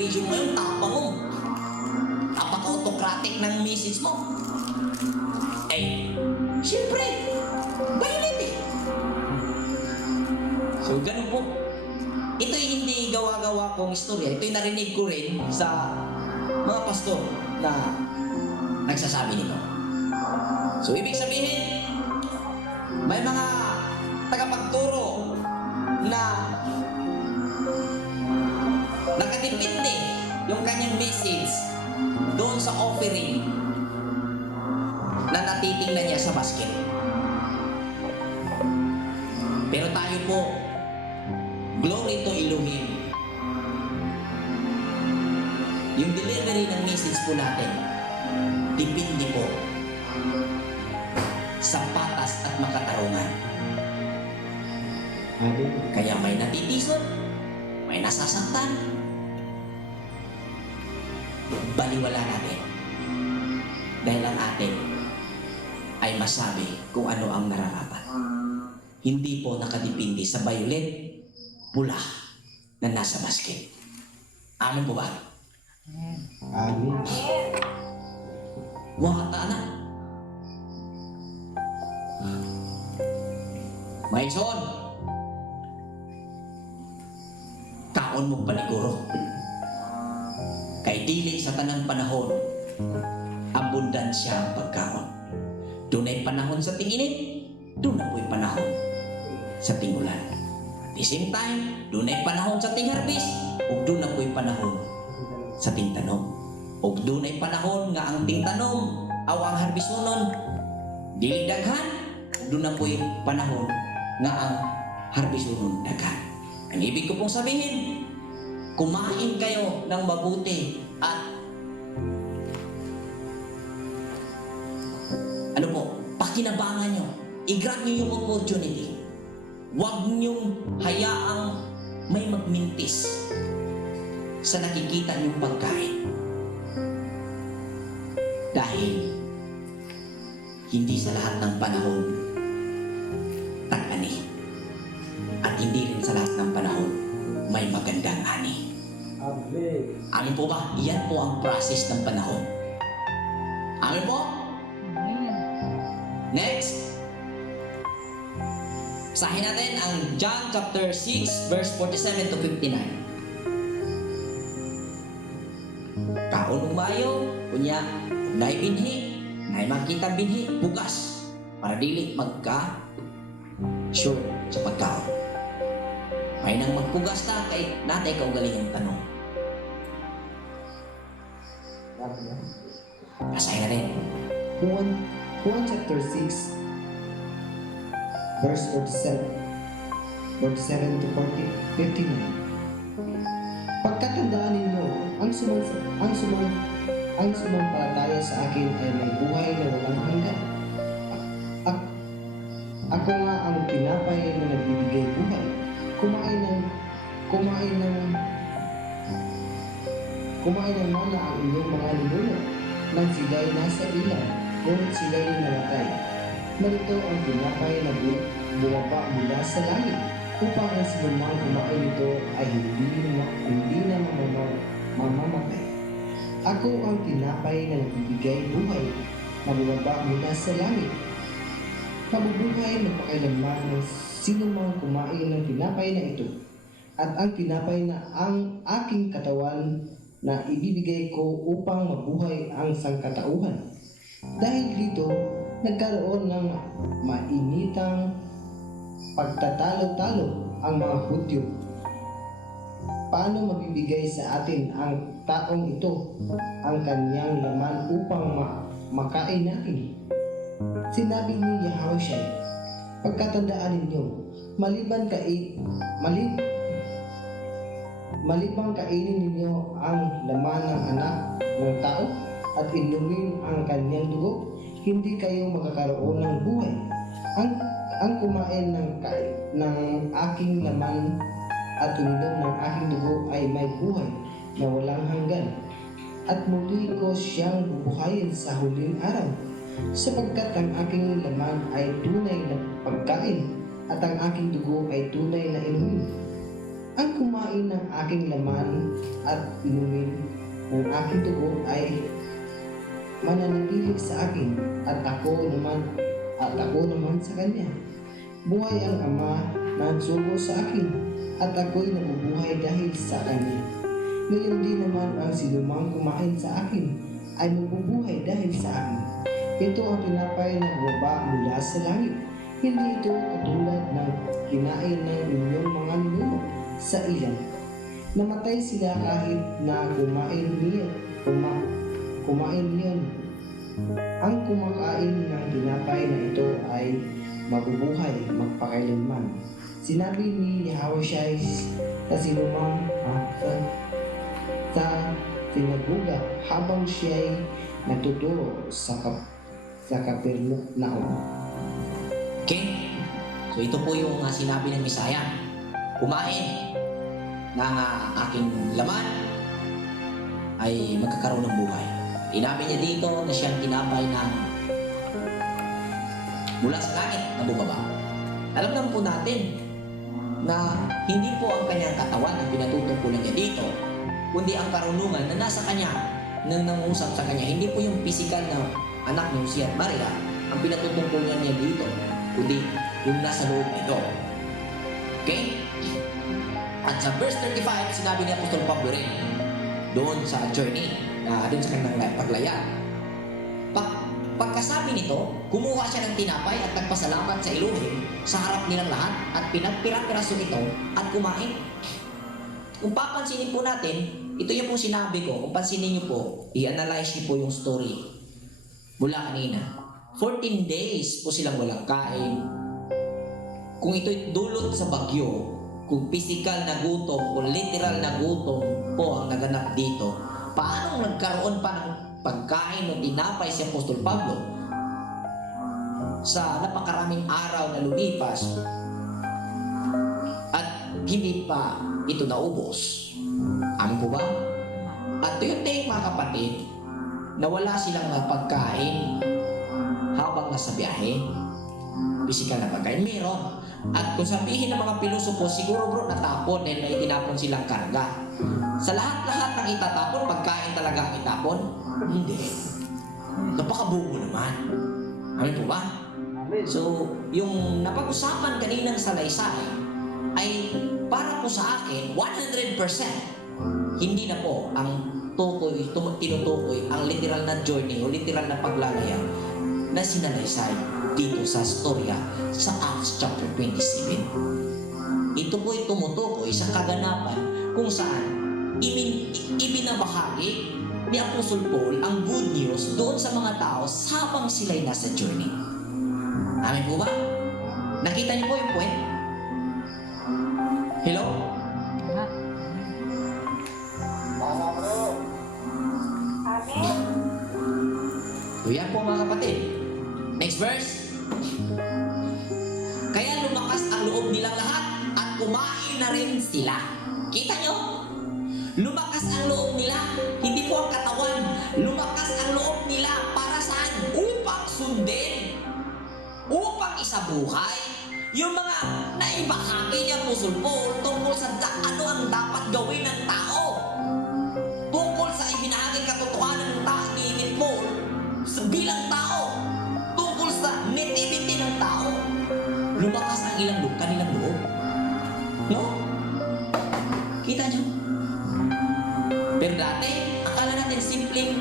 religion mo ngayon, tapang mo. Napaka-autocratic ng message mo. Eh, siyempre, violent eh. So, ganun po. Ito'y hindi gawa-gawa kong istorya. Ito'y narinig ko rin sa mga pastor na nagsasabi nito. So, ibig sabihin, may mga tagapagturo na nakadepende yung kanyang message doon sa offering na natitingnan niya sa basket. Pero tayo po, glory to Elohim. Yung delivery ng message po natin, depende po sa patas at makatarungan. Amen. Kaya may natitisod, may nasasaktan, baliwala natin. Dahil ang atin ay masabi kung ano ang nararapat. Hindi po nakadepende sa violet, pula na nasa basket. Amin po ba? Amen. Amen. Wata na. Maison, kaon mong paniguro. Kay dili sa tanang panahon, abundansya ang pagkaon. Dunay panahon sa tinginit, doon na po'y panahon sa tingulan. At the same time, dunay panahon sa ting-harvest, ug doon na po'y panahon sa tingtanom. Ug dunay panahon nga ang tingtanom aw ang harbisonon dili daghan, doon na po'y panahon nga ang harbisonon daghan. Ang ibig ko pong sabihin, kumain kayo ng mabuti at ano po, pakinabangan nyo. I-grab nyo yung opportunity. Huwag nyong hayaang may magmintis sa nakikita nyong pagkain. Dahil hindi sa lahat ng panahon tag-ani. At hindi rin sa lahat ng panahon may magandang ani. Amen. Amin po ba? Yan po ang process ng panahon. Amin po? Amen. Next. Basahin natin ang John chapter 6 verse 47 to 59. Kaon umayo, kunya, nay binhi, nay makita binhi, bukas, para dili magka sure sa pagkaon. May nang magpugas ta kay natay kaugaling ang tanong. Basahin natin. Juan chapter 6 verse 47 to 59. Pagkatandaan ninyo, ang sumampalataya sa akin ay may buhay na walang hanggan. Ako nga ang tinapay na nagbibigay buhay. Kumain ng mana ang inyong mga ninuno nang sila'y nasa ilang, ngunit sila'y namatay. Narito ang tinapay na bumaba mula sa langit, upang ang sinumang kumain nito ay hindi na mamamatay. Ako ang tinapay na nagbibigay buhay, na bumaba mula sa langit. Mabubuhay na pakailanman ng sinumang kumain ng tinapay na ito, at ang tinapay na ang aking katawan na ibibigay ko upang mabuhay ang sangkatauhan. Dahil dito, nagkaroon ng mainitang pagtatalo-talo ang mga Hudyo. Paano mabibigay sa atin ang taong ito ang kanyang laman upang makain natin? Sinabi ni Yahushua, pagkatandaan ninyo, maliban kainin ninyo ang laman ng anak ng tao at inumin ang kanyang dugo, hindi kayo magkakaroon ng buhay. Ang kumain ng aking laman at uminom ng aking dugo ay may buhay na walang hanggan, at muli ko siyang bubuhayin sa huling araw, sapagkat ang aking laman ay tunay na pagkain at ang aking dugo ay tunay na inumin. Ang kumain ng aking laman at inumin ng aking dugo ay mananatili sa akin at ako naman sa kanya. Buhay ang Ama na nagsugo sa akin at ako'y nabubuhay dahil sa kanya. Ngayon din naman ang sinumang kumain sa akin ay mabubuhay dahil sa akin. Ito ang tinapay na bumaba mula sa langit. Hindi ito katulad ng kinain ng inyong mga ninuno sa ilang. Namatay sila kahit na kumain niyon. Ang kumakain ng tinapay na ito ay mabubuhay magpakailanman. Sinabi ni Yahushua sa sinumang sa sinagoga habang siya'y natuturo sa Kapernaum. Okay? So ito po yung sinabi ng Misaya. Kumain ng aking laman ay magkakaroon ng buhay. Inabi niya dito na siyang tinapay ng mula sa langit na bumaba. Alam naman po natin na hindi po ang kanyang katawan ang pinatutungkulan niya dito, kundi ang karunungan na nasa kanya, nang nangusap sa kanya. Hindi po yung physical na anak ni Jose at Maria ang pinatutungkulan niya dito, kundi yung nasa loob nito. Okay? At sa verse 35, sinabi ni Apostol Pablo rin, doon sa journey, doon sa kanyang paglaya. Pagkasabi nito, kumuha siya ng tinapay at nagpasalamat sa Elohim sa harap nilang lahat at pinagpira-piraso ito at kumain. Kung papansinin po natin, ito yung pong sinabi ko, kung pansinin niyo po, i-analyze niyo po yung story mula kanina. 14 days po silang walang kain. Kung ito'y dulot sa bagyo, kung physical na gutom o literal na gutom po ang naganap dito, paano nagkaroon pa ng pagkain o tinapay si Apostol Pablo sa napakaraming araw na lumipas at hindi pa ito naubos? Amin po ba? At yung take mga kapatid, na wala silang pagkain habang nasa biyahe, physical na pagkain, meron. At kung sabihin ng mga pilosopo, siguro bro natapon dahil may itinapon silang karga. Sa lahat-lahat ng itatapon, pagkain talaga ang itapon? Hindi. Napakabubo naman. Amin po ba? So, yung napag-usapan kaninang salaysay ay para po sa akin, 100%. Hindi na po ang tinutukoy ang literal na journey o literal na paglalaya na sinalaysay dito sa storya sa Acts chapter 27. Ito po ay tumutukoy sa kaganapan kung saan ibinabahagi ni Apostol Paul ang good news doon sa mga tao habang sila'y nasa journey. Amin po ba? Nakita niyo po yung point? Hello? So yan po mga kapatid. Next verse. Kaya lumakas ang loob nilang lahat at kumain na rin sila. Kita nyo? Lumakas ang loob nila, hindi po ang katawan. Lumakas ang loob nila para saan? Upang sundin. Upang isabuhay. Yung mga naibahagi niya Apostol Paul tungkol sa ano ang dapat gawin ng tao. Tungkol sa ibinahaging katotohanan ng tao ni Paul bilang tao. Tungkol sa nativity ng tao. Lumakas ang kanilang loob. No? Kita nyo? Pero dati, akala natin simpleng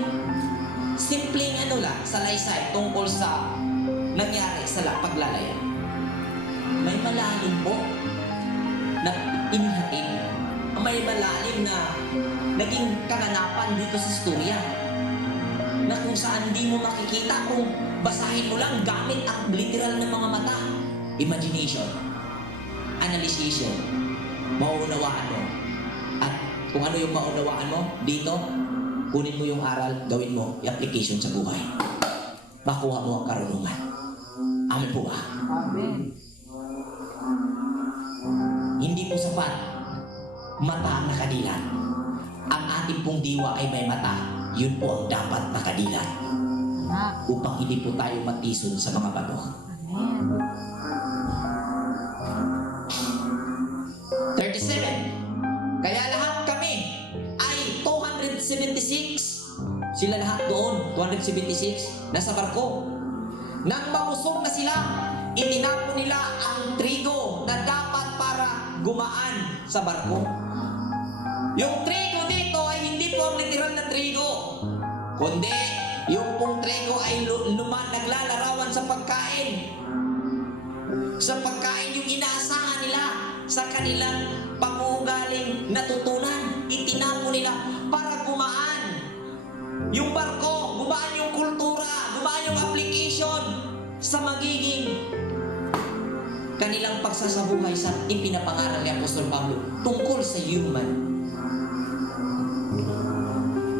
salaysay tungkol sa nangyari sa paglalaya. May malalim po na inihatid. May malalim na naging kaganapan dito sa istorya. Na kung saan hindi mo makikita kung basahin mo lang gamit ang literal na mga mata. Imagination, analyzation, mauunawaan mo. At kung ano yung maunawaan mo, dito, kunin mo yung aral, gawin mo, i-application sa buhay. Makuha mo ang karunungan. Amen po ba? Amen. Hindi po sapat mata ang nakadilat. Ang ating pong diwa ay may mata. Yun po ang dapat nakadilat. Anak. Upang hindi po tayo matison sa mga bato. Amen. 37. 276, sila lahat doon, 276, nasa barko. Nang mabusog na sila, itinapon nila ang trigo na dapat para gumaan sa barko. Yung trigo dito ay hindi po ang literal na trigo, kundi yung pong trigo ay naglalarawan sa pagkain. Sa pagkain yung inaasahan nila sa kanilang pangugaling natutunan, itinapon nila para gumaan yung barko, gumaan yung kultura, gumaan yung application sa magiging kanilang pagsasabuhay sa ipinapangaral ni Apostol Pablo tungkol sa human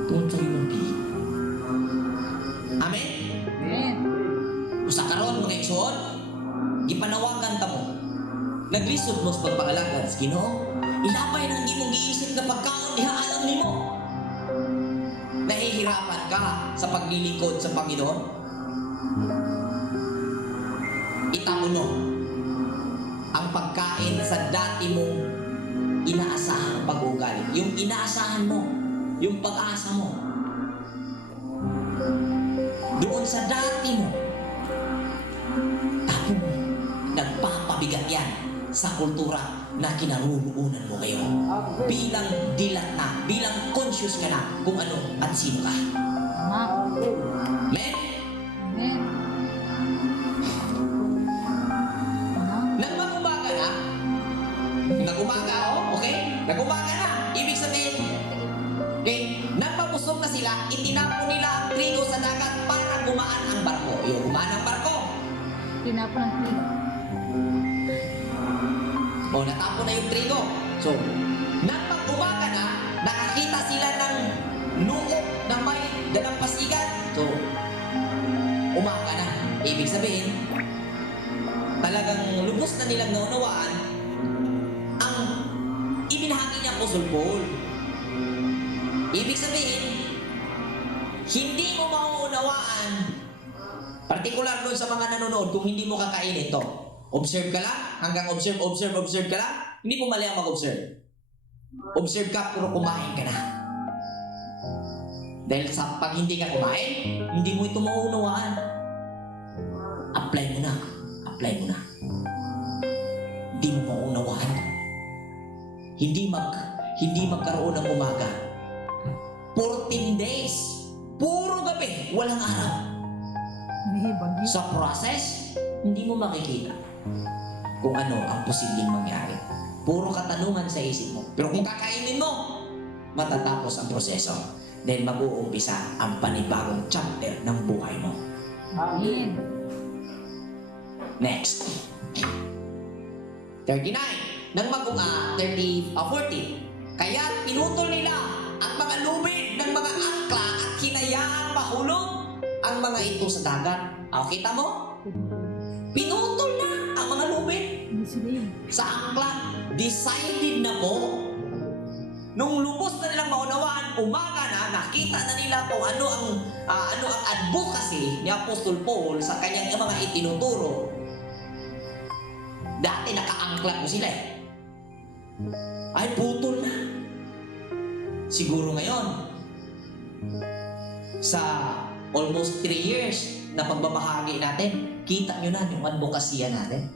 being. Amen? Amen. Usa karon mga igsoon, gipanawagan ta mo. Naglisod mo sa pagpangalagan sa Ginoo. Ilabay nang imong giisip na pagkaon diha alam nimo. Nahihirapan ka sa paglilingkod sa Panginoon. Itamuno ang pagkain sa dati mong inaasahang pag-uugali. Yung inaasahan mo, yung pag-asa mo. Doon sa dati mo, tapos nagpapabigat yan sa kultura na kinarunuunan mo ngayon. Bilang dilat na, bilang conscious ka na kung ano at sino ka. Tama. Amen? Amen. Nagmagumaga na? Nagumaga, okay? Nagumaga na. Ibig sabihin, okay, nagpapusog na sila, itinapon nila ang trigo sa dagat para gumaan ang barko. Yung gumaan ang barko. Tinapon ang trigo. O natapon na yung trigo. So, nang mag-umaga na, nakakita sila ng nuok na may dalampasigan. So, umaga na. Ibig sabihin, talagang lubos na nilang naunawaan ang ibinahagi niya Apostol Paul. Ibig sabihin, hindi mo mauunawaan, partikular doon sa mga nanonood, kung hindi mo kakainin to. Observe ka lang, hanggang observe ka lang, hindi mo mali ang mag-observe. Observe ka, pero kumain ka na. Dahil sa pag hindi ka kumain, hindi mo ito mauunawaan. Apply mo na. Hindi mo mauunawaan. Hindi magkaroon ng umaga. 14 days, puro gabi, walang araw. May bagyo. Sa process, hindi mo makikita kung ano ang posibleng mangyari. Puro katanungan sa isip mo. Pero kung kakainin mo, matatapos ang proseso. Dahil mag-uumpisa ang panibagong chapter ng buhay mo. Amen. Next. 39. Nang 40. Kaya pinutol nila ang mga lubid ng mga angkla at hinayaang mahulog ang mga ito sa dagat. Kita mo? Pinutol na ang mga lubid sa angkla. Decided na po. Nung lubos na nilang maunawaan, umaga na, nakita na nila kung ano ang advocacy ni Apostol Paul sa kanyang mga itinuturo. Dati nakaangkla ko sila ay putol na. Siguro ngayon, sa almost 3 years na pagbabahagi natin, kita nyo na yung advokasya natin.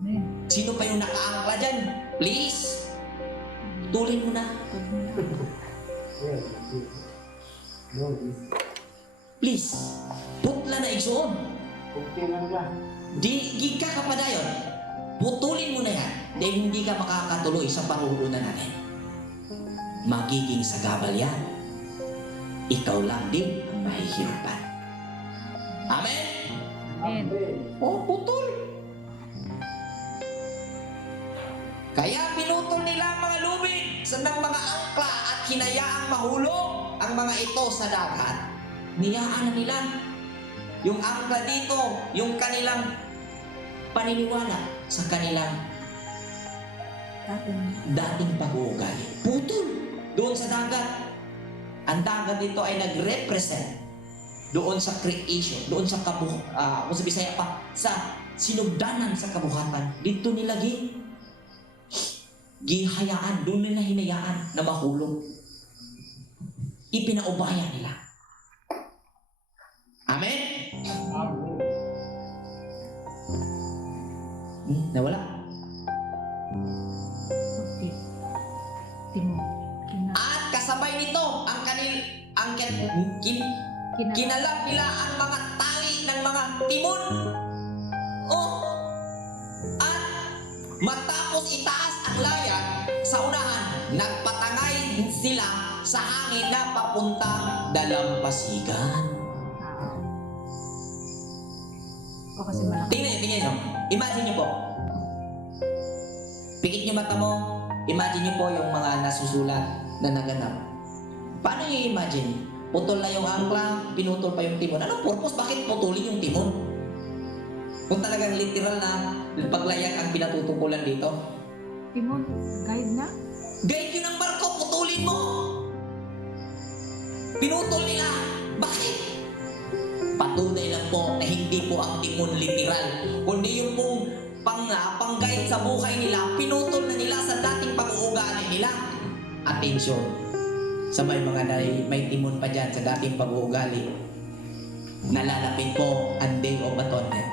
Amen. Sino pa yung nakaangkla dyan? Please, tulin mo na. Please, putla na igsoon. Di ka kapadayon. Putulin mo na yan dahil hindi ka makakatuloy sa parurunan natin. Magiging sagabal yan. Ikaw lang din ang mahihirapan. Amen? Amen. Putol. Kaya pinutol nila ang mga lubid sa ng mga angkla at hinayaang mahulog ang mga ito sa dagat. Niyaan na nila. Yung angkla dito, yung kanilang paniniwala sa kanilang dating pag-uugali. Putol doon sa dagat. Ang dagat dito ay nag-represent doon sa creation, doon sa kung sa Bisaya pa, sa sinugdanan sa kabuhatan. Dito nila gihayaan, doon nila hinayaan na mahulog. ipinaubaya nila. Amen? Nawala. Puti. Timo. At kasabay nito kinalap nila ang mga tali ng mga timon. Oh, at matapos itaas ang layan sa unahan, nagpatangay sila sa hangin na papuntang dalampasigan. O kasi malaki. Tingnan nyo. Imagine nyo po. Pikit nyo mata mo. Imagine nyo po yung mga nasusulat na naganap. Paano nyo imagine? Putol na yung angkla, pinutol pa yung timon. Anong purpose? Bakit putulin yung timon? Kung talagang literal na paglayag ang pinatutukulan dito. Timon, guide na. Guide yun ang barko, putulin mo! Pinutol nila. Bakit? Patunay lang po na hindi po ang timon literal, kundi yung pong pang-guide sa buhay nila, pinutol na nila sa dating pag-uugali nila. Atensyon sa may mga may timon pa dyan sa dating pag-uugali. Nalalapit po ang Day of Atonement.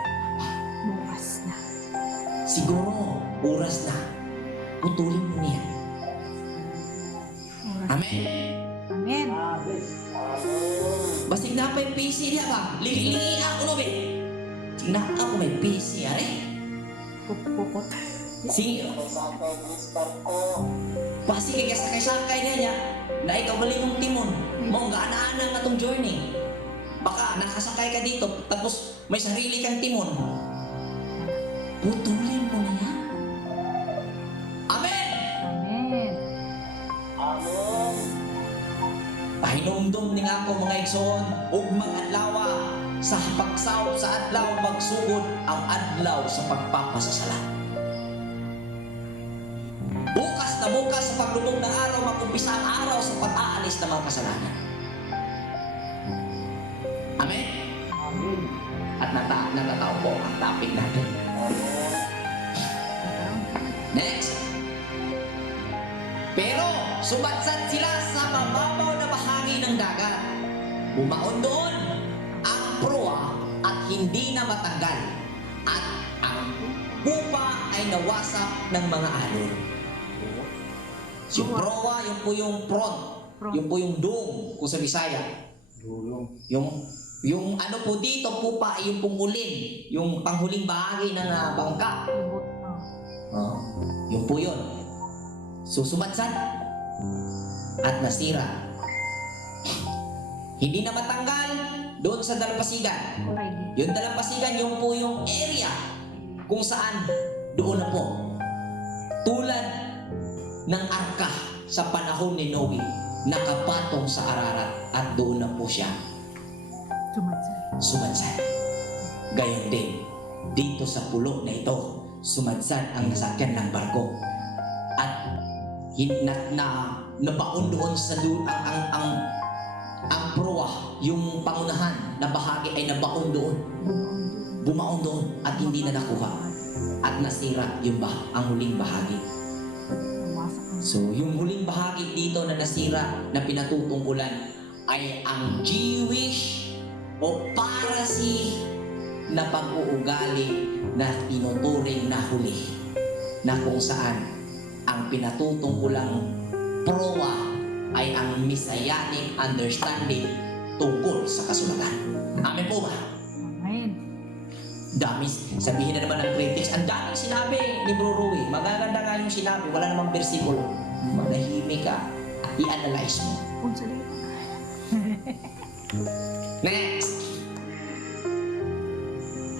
Bukas na. Siguro, oras na. Putulin mo niya. Oras. Amen? Amen. Basig na pa yung PC niya ba? Lili ako no, be? Sige na ako may PC, are? Pupukot. Sige. Pasti kay kasakay-sakay na niya na ikaw balik yung timon. Mao gaana-ana nga tong journey. Baka nakasakay ka dito tapos may sarili kang timon. Putulin mo na yan. Amen! Amen. Pahinumdum ni nga ako mga igsoon, ugmang adlaw sa pagsaw sa adlaw magsugod ang adlaw sa pagpapasasala. Bukas sa paglubog ng araw, mag-umpisa ang araw sa pag-aalis ng mga kasalanan. Amen? At natatao po ang topic natin. Next. Pero sumadsad sila sa mababaw na bahagi ng dagat. Bumaon doon ang proa at hindi na matanggal. At ang pupa ay nawasak ng mga alon. Yung proa, yung po yung front. Yung po yung dome, kung sa Bisaya. Yung ano po dito, pupa, yung pong ulin. Yung panghuling bahagi ng bangka. Yung po yun. So, sumadsad at nasira. Hindi na matanggal doon sa dalampasigan. Yung dalampasigan, yung po yung area kung saan doon na po. Tulad ng arka sa panahon ni Noe, nakapatong sa Ararat at doon na po siya sumadsad. Gayon din, dito sa pulo na ito, sumadsad ang nasakyan ng barko. At nabaon doon sa ang proa, yung pangunahan na bahagi ay nabaon doon. Bumaon doon at hindi na nakuha. At nasira ang huling bahagi. So, yung huling bahagi dito na nasira na pinatutungkulan ay ang Jewish o Pharisee na pag-uugali na tinuturing na huli, na kung saan ang pinatutungkulang proa ay ang messianic understanding tungkol sa kasulatan. Amen po ba? Amen. Dami, sabihin na naman ng critics, ang daming sinabi ni Bro Rui. Magaganda nga yung sinabi, wala namang bersikulo. Manahimik ka, i-analyze mo. Next.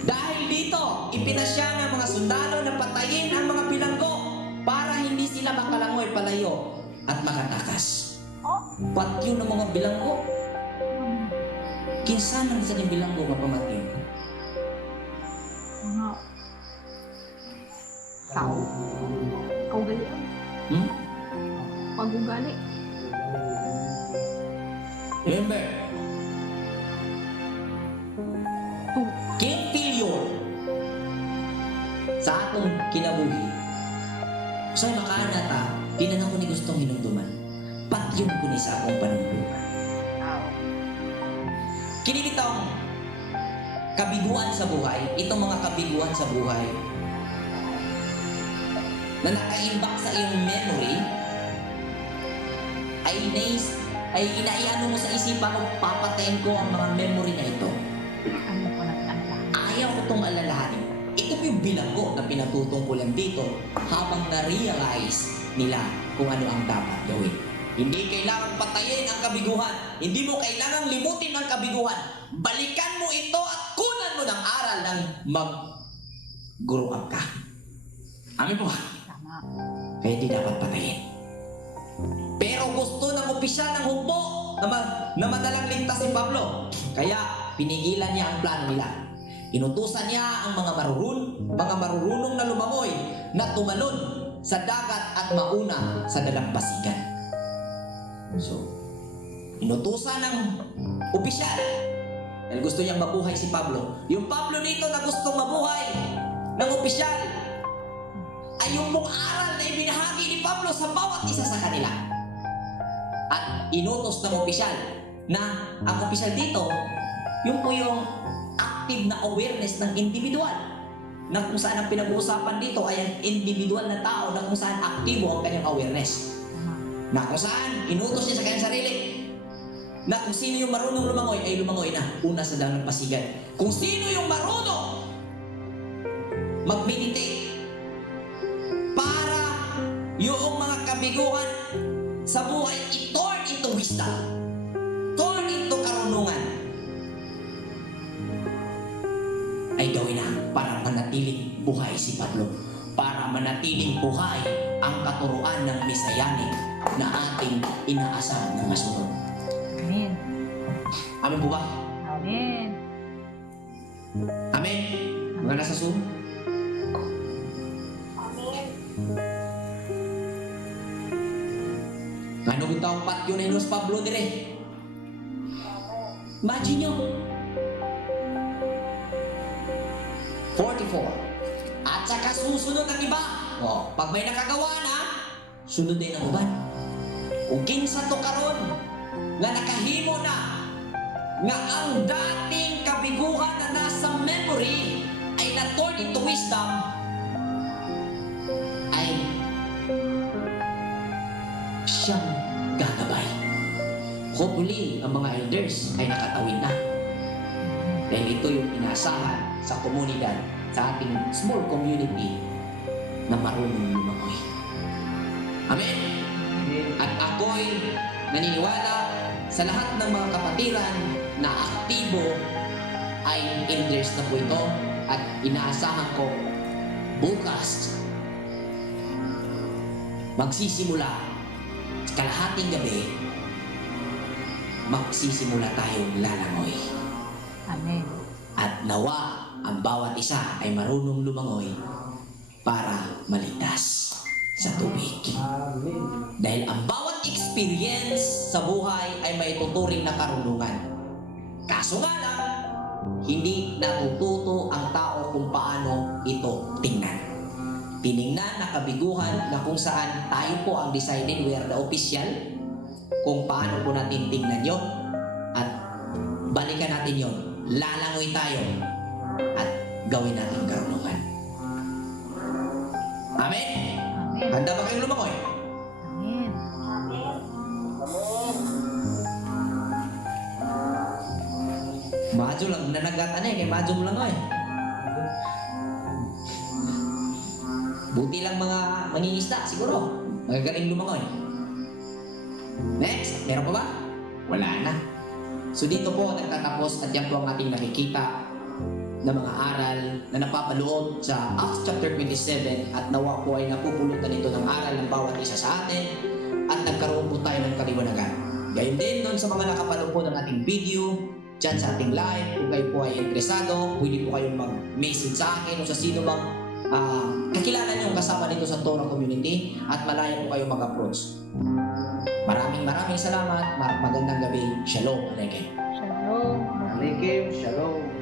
Dahil dito, ipinasya ng mga sundalo na patayin ang mga bilanggo para hindi sila makalangoy palayo at makatakas. Pat yun ang mga bilanggo. Kinsa nang sa bilanggo nga pamatay? Mga tao. Kaugalian. Pag-ugali. Remember, King Pilyon sa atong kinabuhi, sa makaanata, di na ako ni gustong hinumduman. Patyong ko ni sa akong panumduman. Kini bitong kabiguan sa buhay, itong mga kabiguan sa buhay na nakaimbak sa iyong memory ay inaiano mo sa isipan mo, papatayin ko ang mga memory na ito. Ano po nag-alala? Ayaw ko itong alalahanin. Ito yung bilanggo na pinatutungkulan dito habang na-realize nila kung ano ang dapat gawin. Hindi kailangan patayin ang kabiguan. Hindi mo kailangan limutin ang kabiguan. Balikan mo ito at kunan mo ng aral ng mag-grow up ka. Amin po ba? Tama. Kaya hindi dapat patayin. Pero gusto ng opisyal ng hukbo na madalang ligtas si Pablo. Kaya pinigilan niya ang plano nila. Inutusan niya ang mga marurunong na lumangoy na tumalon sa dagat at mauna sa dalampasigan. So, inutusan ng opisyal dahil gusto niyang mabuhay si Pablo. Yung Pablo dito na gustong mabuhay ng opisyal ay yung pong aral na ibinahagi ni Pablo sa bawat isa sa kanila. At inutos ng opisyal na ang opisyal dito, yung po yung active na awareness ng individual na kung saan ang pinag-uusapan dito ay ang individual na tao na kung saan aktibo ang kanyang awareness. Na kung saan inutos niya sa kanyang sarili na kung sino yung marunong lumangoy ay lumangoy na una sa dalampasigan. Kung sino yung marunong mag-meditate para yung mga kabiguan sa buhay i-turn into wisdom, turn into karunungan, ay gawin na para manatiling buhay si Pablo, para manatiling buhay ang katuruan ng Messianic na ating inaasam na masunod. Amen. Amen po ba? Amen. Amen? Mga nasa Zoom? Ano kung taong patyo na inos Pablo dire? Imagine nyo. 44. At saka susunod ang iba. O, pag may nakagawa na, sunod din ang uban. Ug kinsa to karon nga nakahimo na nga ang dating kabiguhan na nasa memory ay na-turn into wisdom ay siyang gagabay. Hopefully, ang mga elders ay nakatawid na. Dahil ito yung inasahan sa komunidad, sa ating small community na marunong lumangoy. Amen? At ako'y naniniwala sa lahat ng mga kapatiran na aktibo ay elders na po ito at inaasahan ko bukas magsisimula kalahating gabi magsisimula tayong lalangoy. Amen. At nawa ang bawat isa ay marunong lumangoy para maligtas sa tubig. Amen. Dahil ang bawat experience sa buhay ay may tuturing na karunungan. Kaso nga lang, hindi natututo ang tao kung paano ito tingnan. Tiningnan na kabiguhan na kung saan tayo po ang decided, we are the official, kung paano po natin tingnan yon at balikan natin yon. Lalangoy tayo at gawin natin karunungan. Amen? Amen. Handa ba kayong lumangoy? Amen. Madyo lang, nanagatan kay madyo mo lang Buti lang mga mangingisda, siguro. Magagaling lumangoy. Next, meron pa ba? Wala na. So dito po nagtatapos at yan po ang ating nakikita na mga aral na napapaloob sa Acts chapter 27 at nawa po ay napupulutan ito ng aral ng bawat isa sa atin at nagkaroon po tayo ng kaliwanagan. Gayun din doon sa mga nakapanood po ng ating video dyan sa ating live, kung kayo po ay interesado, pwede po kayong mag-message sa akin o sa sino bang kakilala nyo kasama dito sa Torah community at malaya po kayo mag-approach. Maraming salamat. Magandang gabi. Shalom. Alaikum. Shalom. Alaikum, shalom.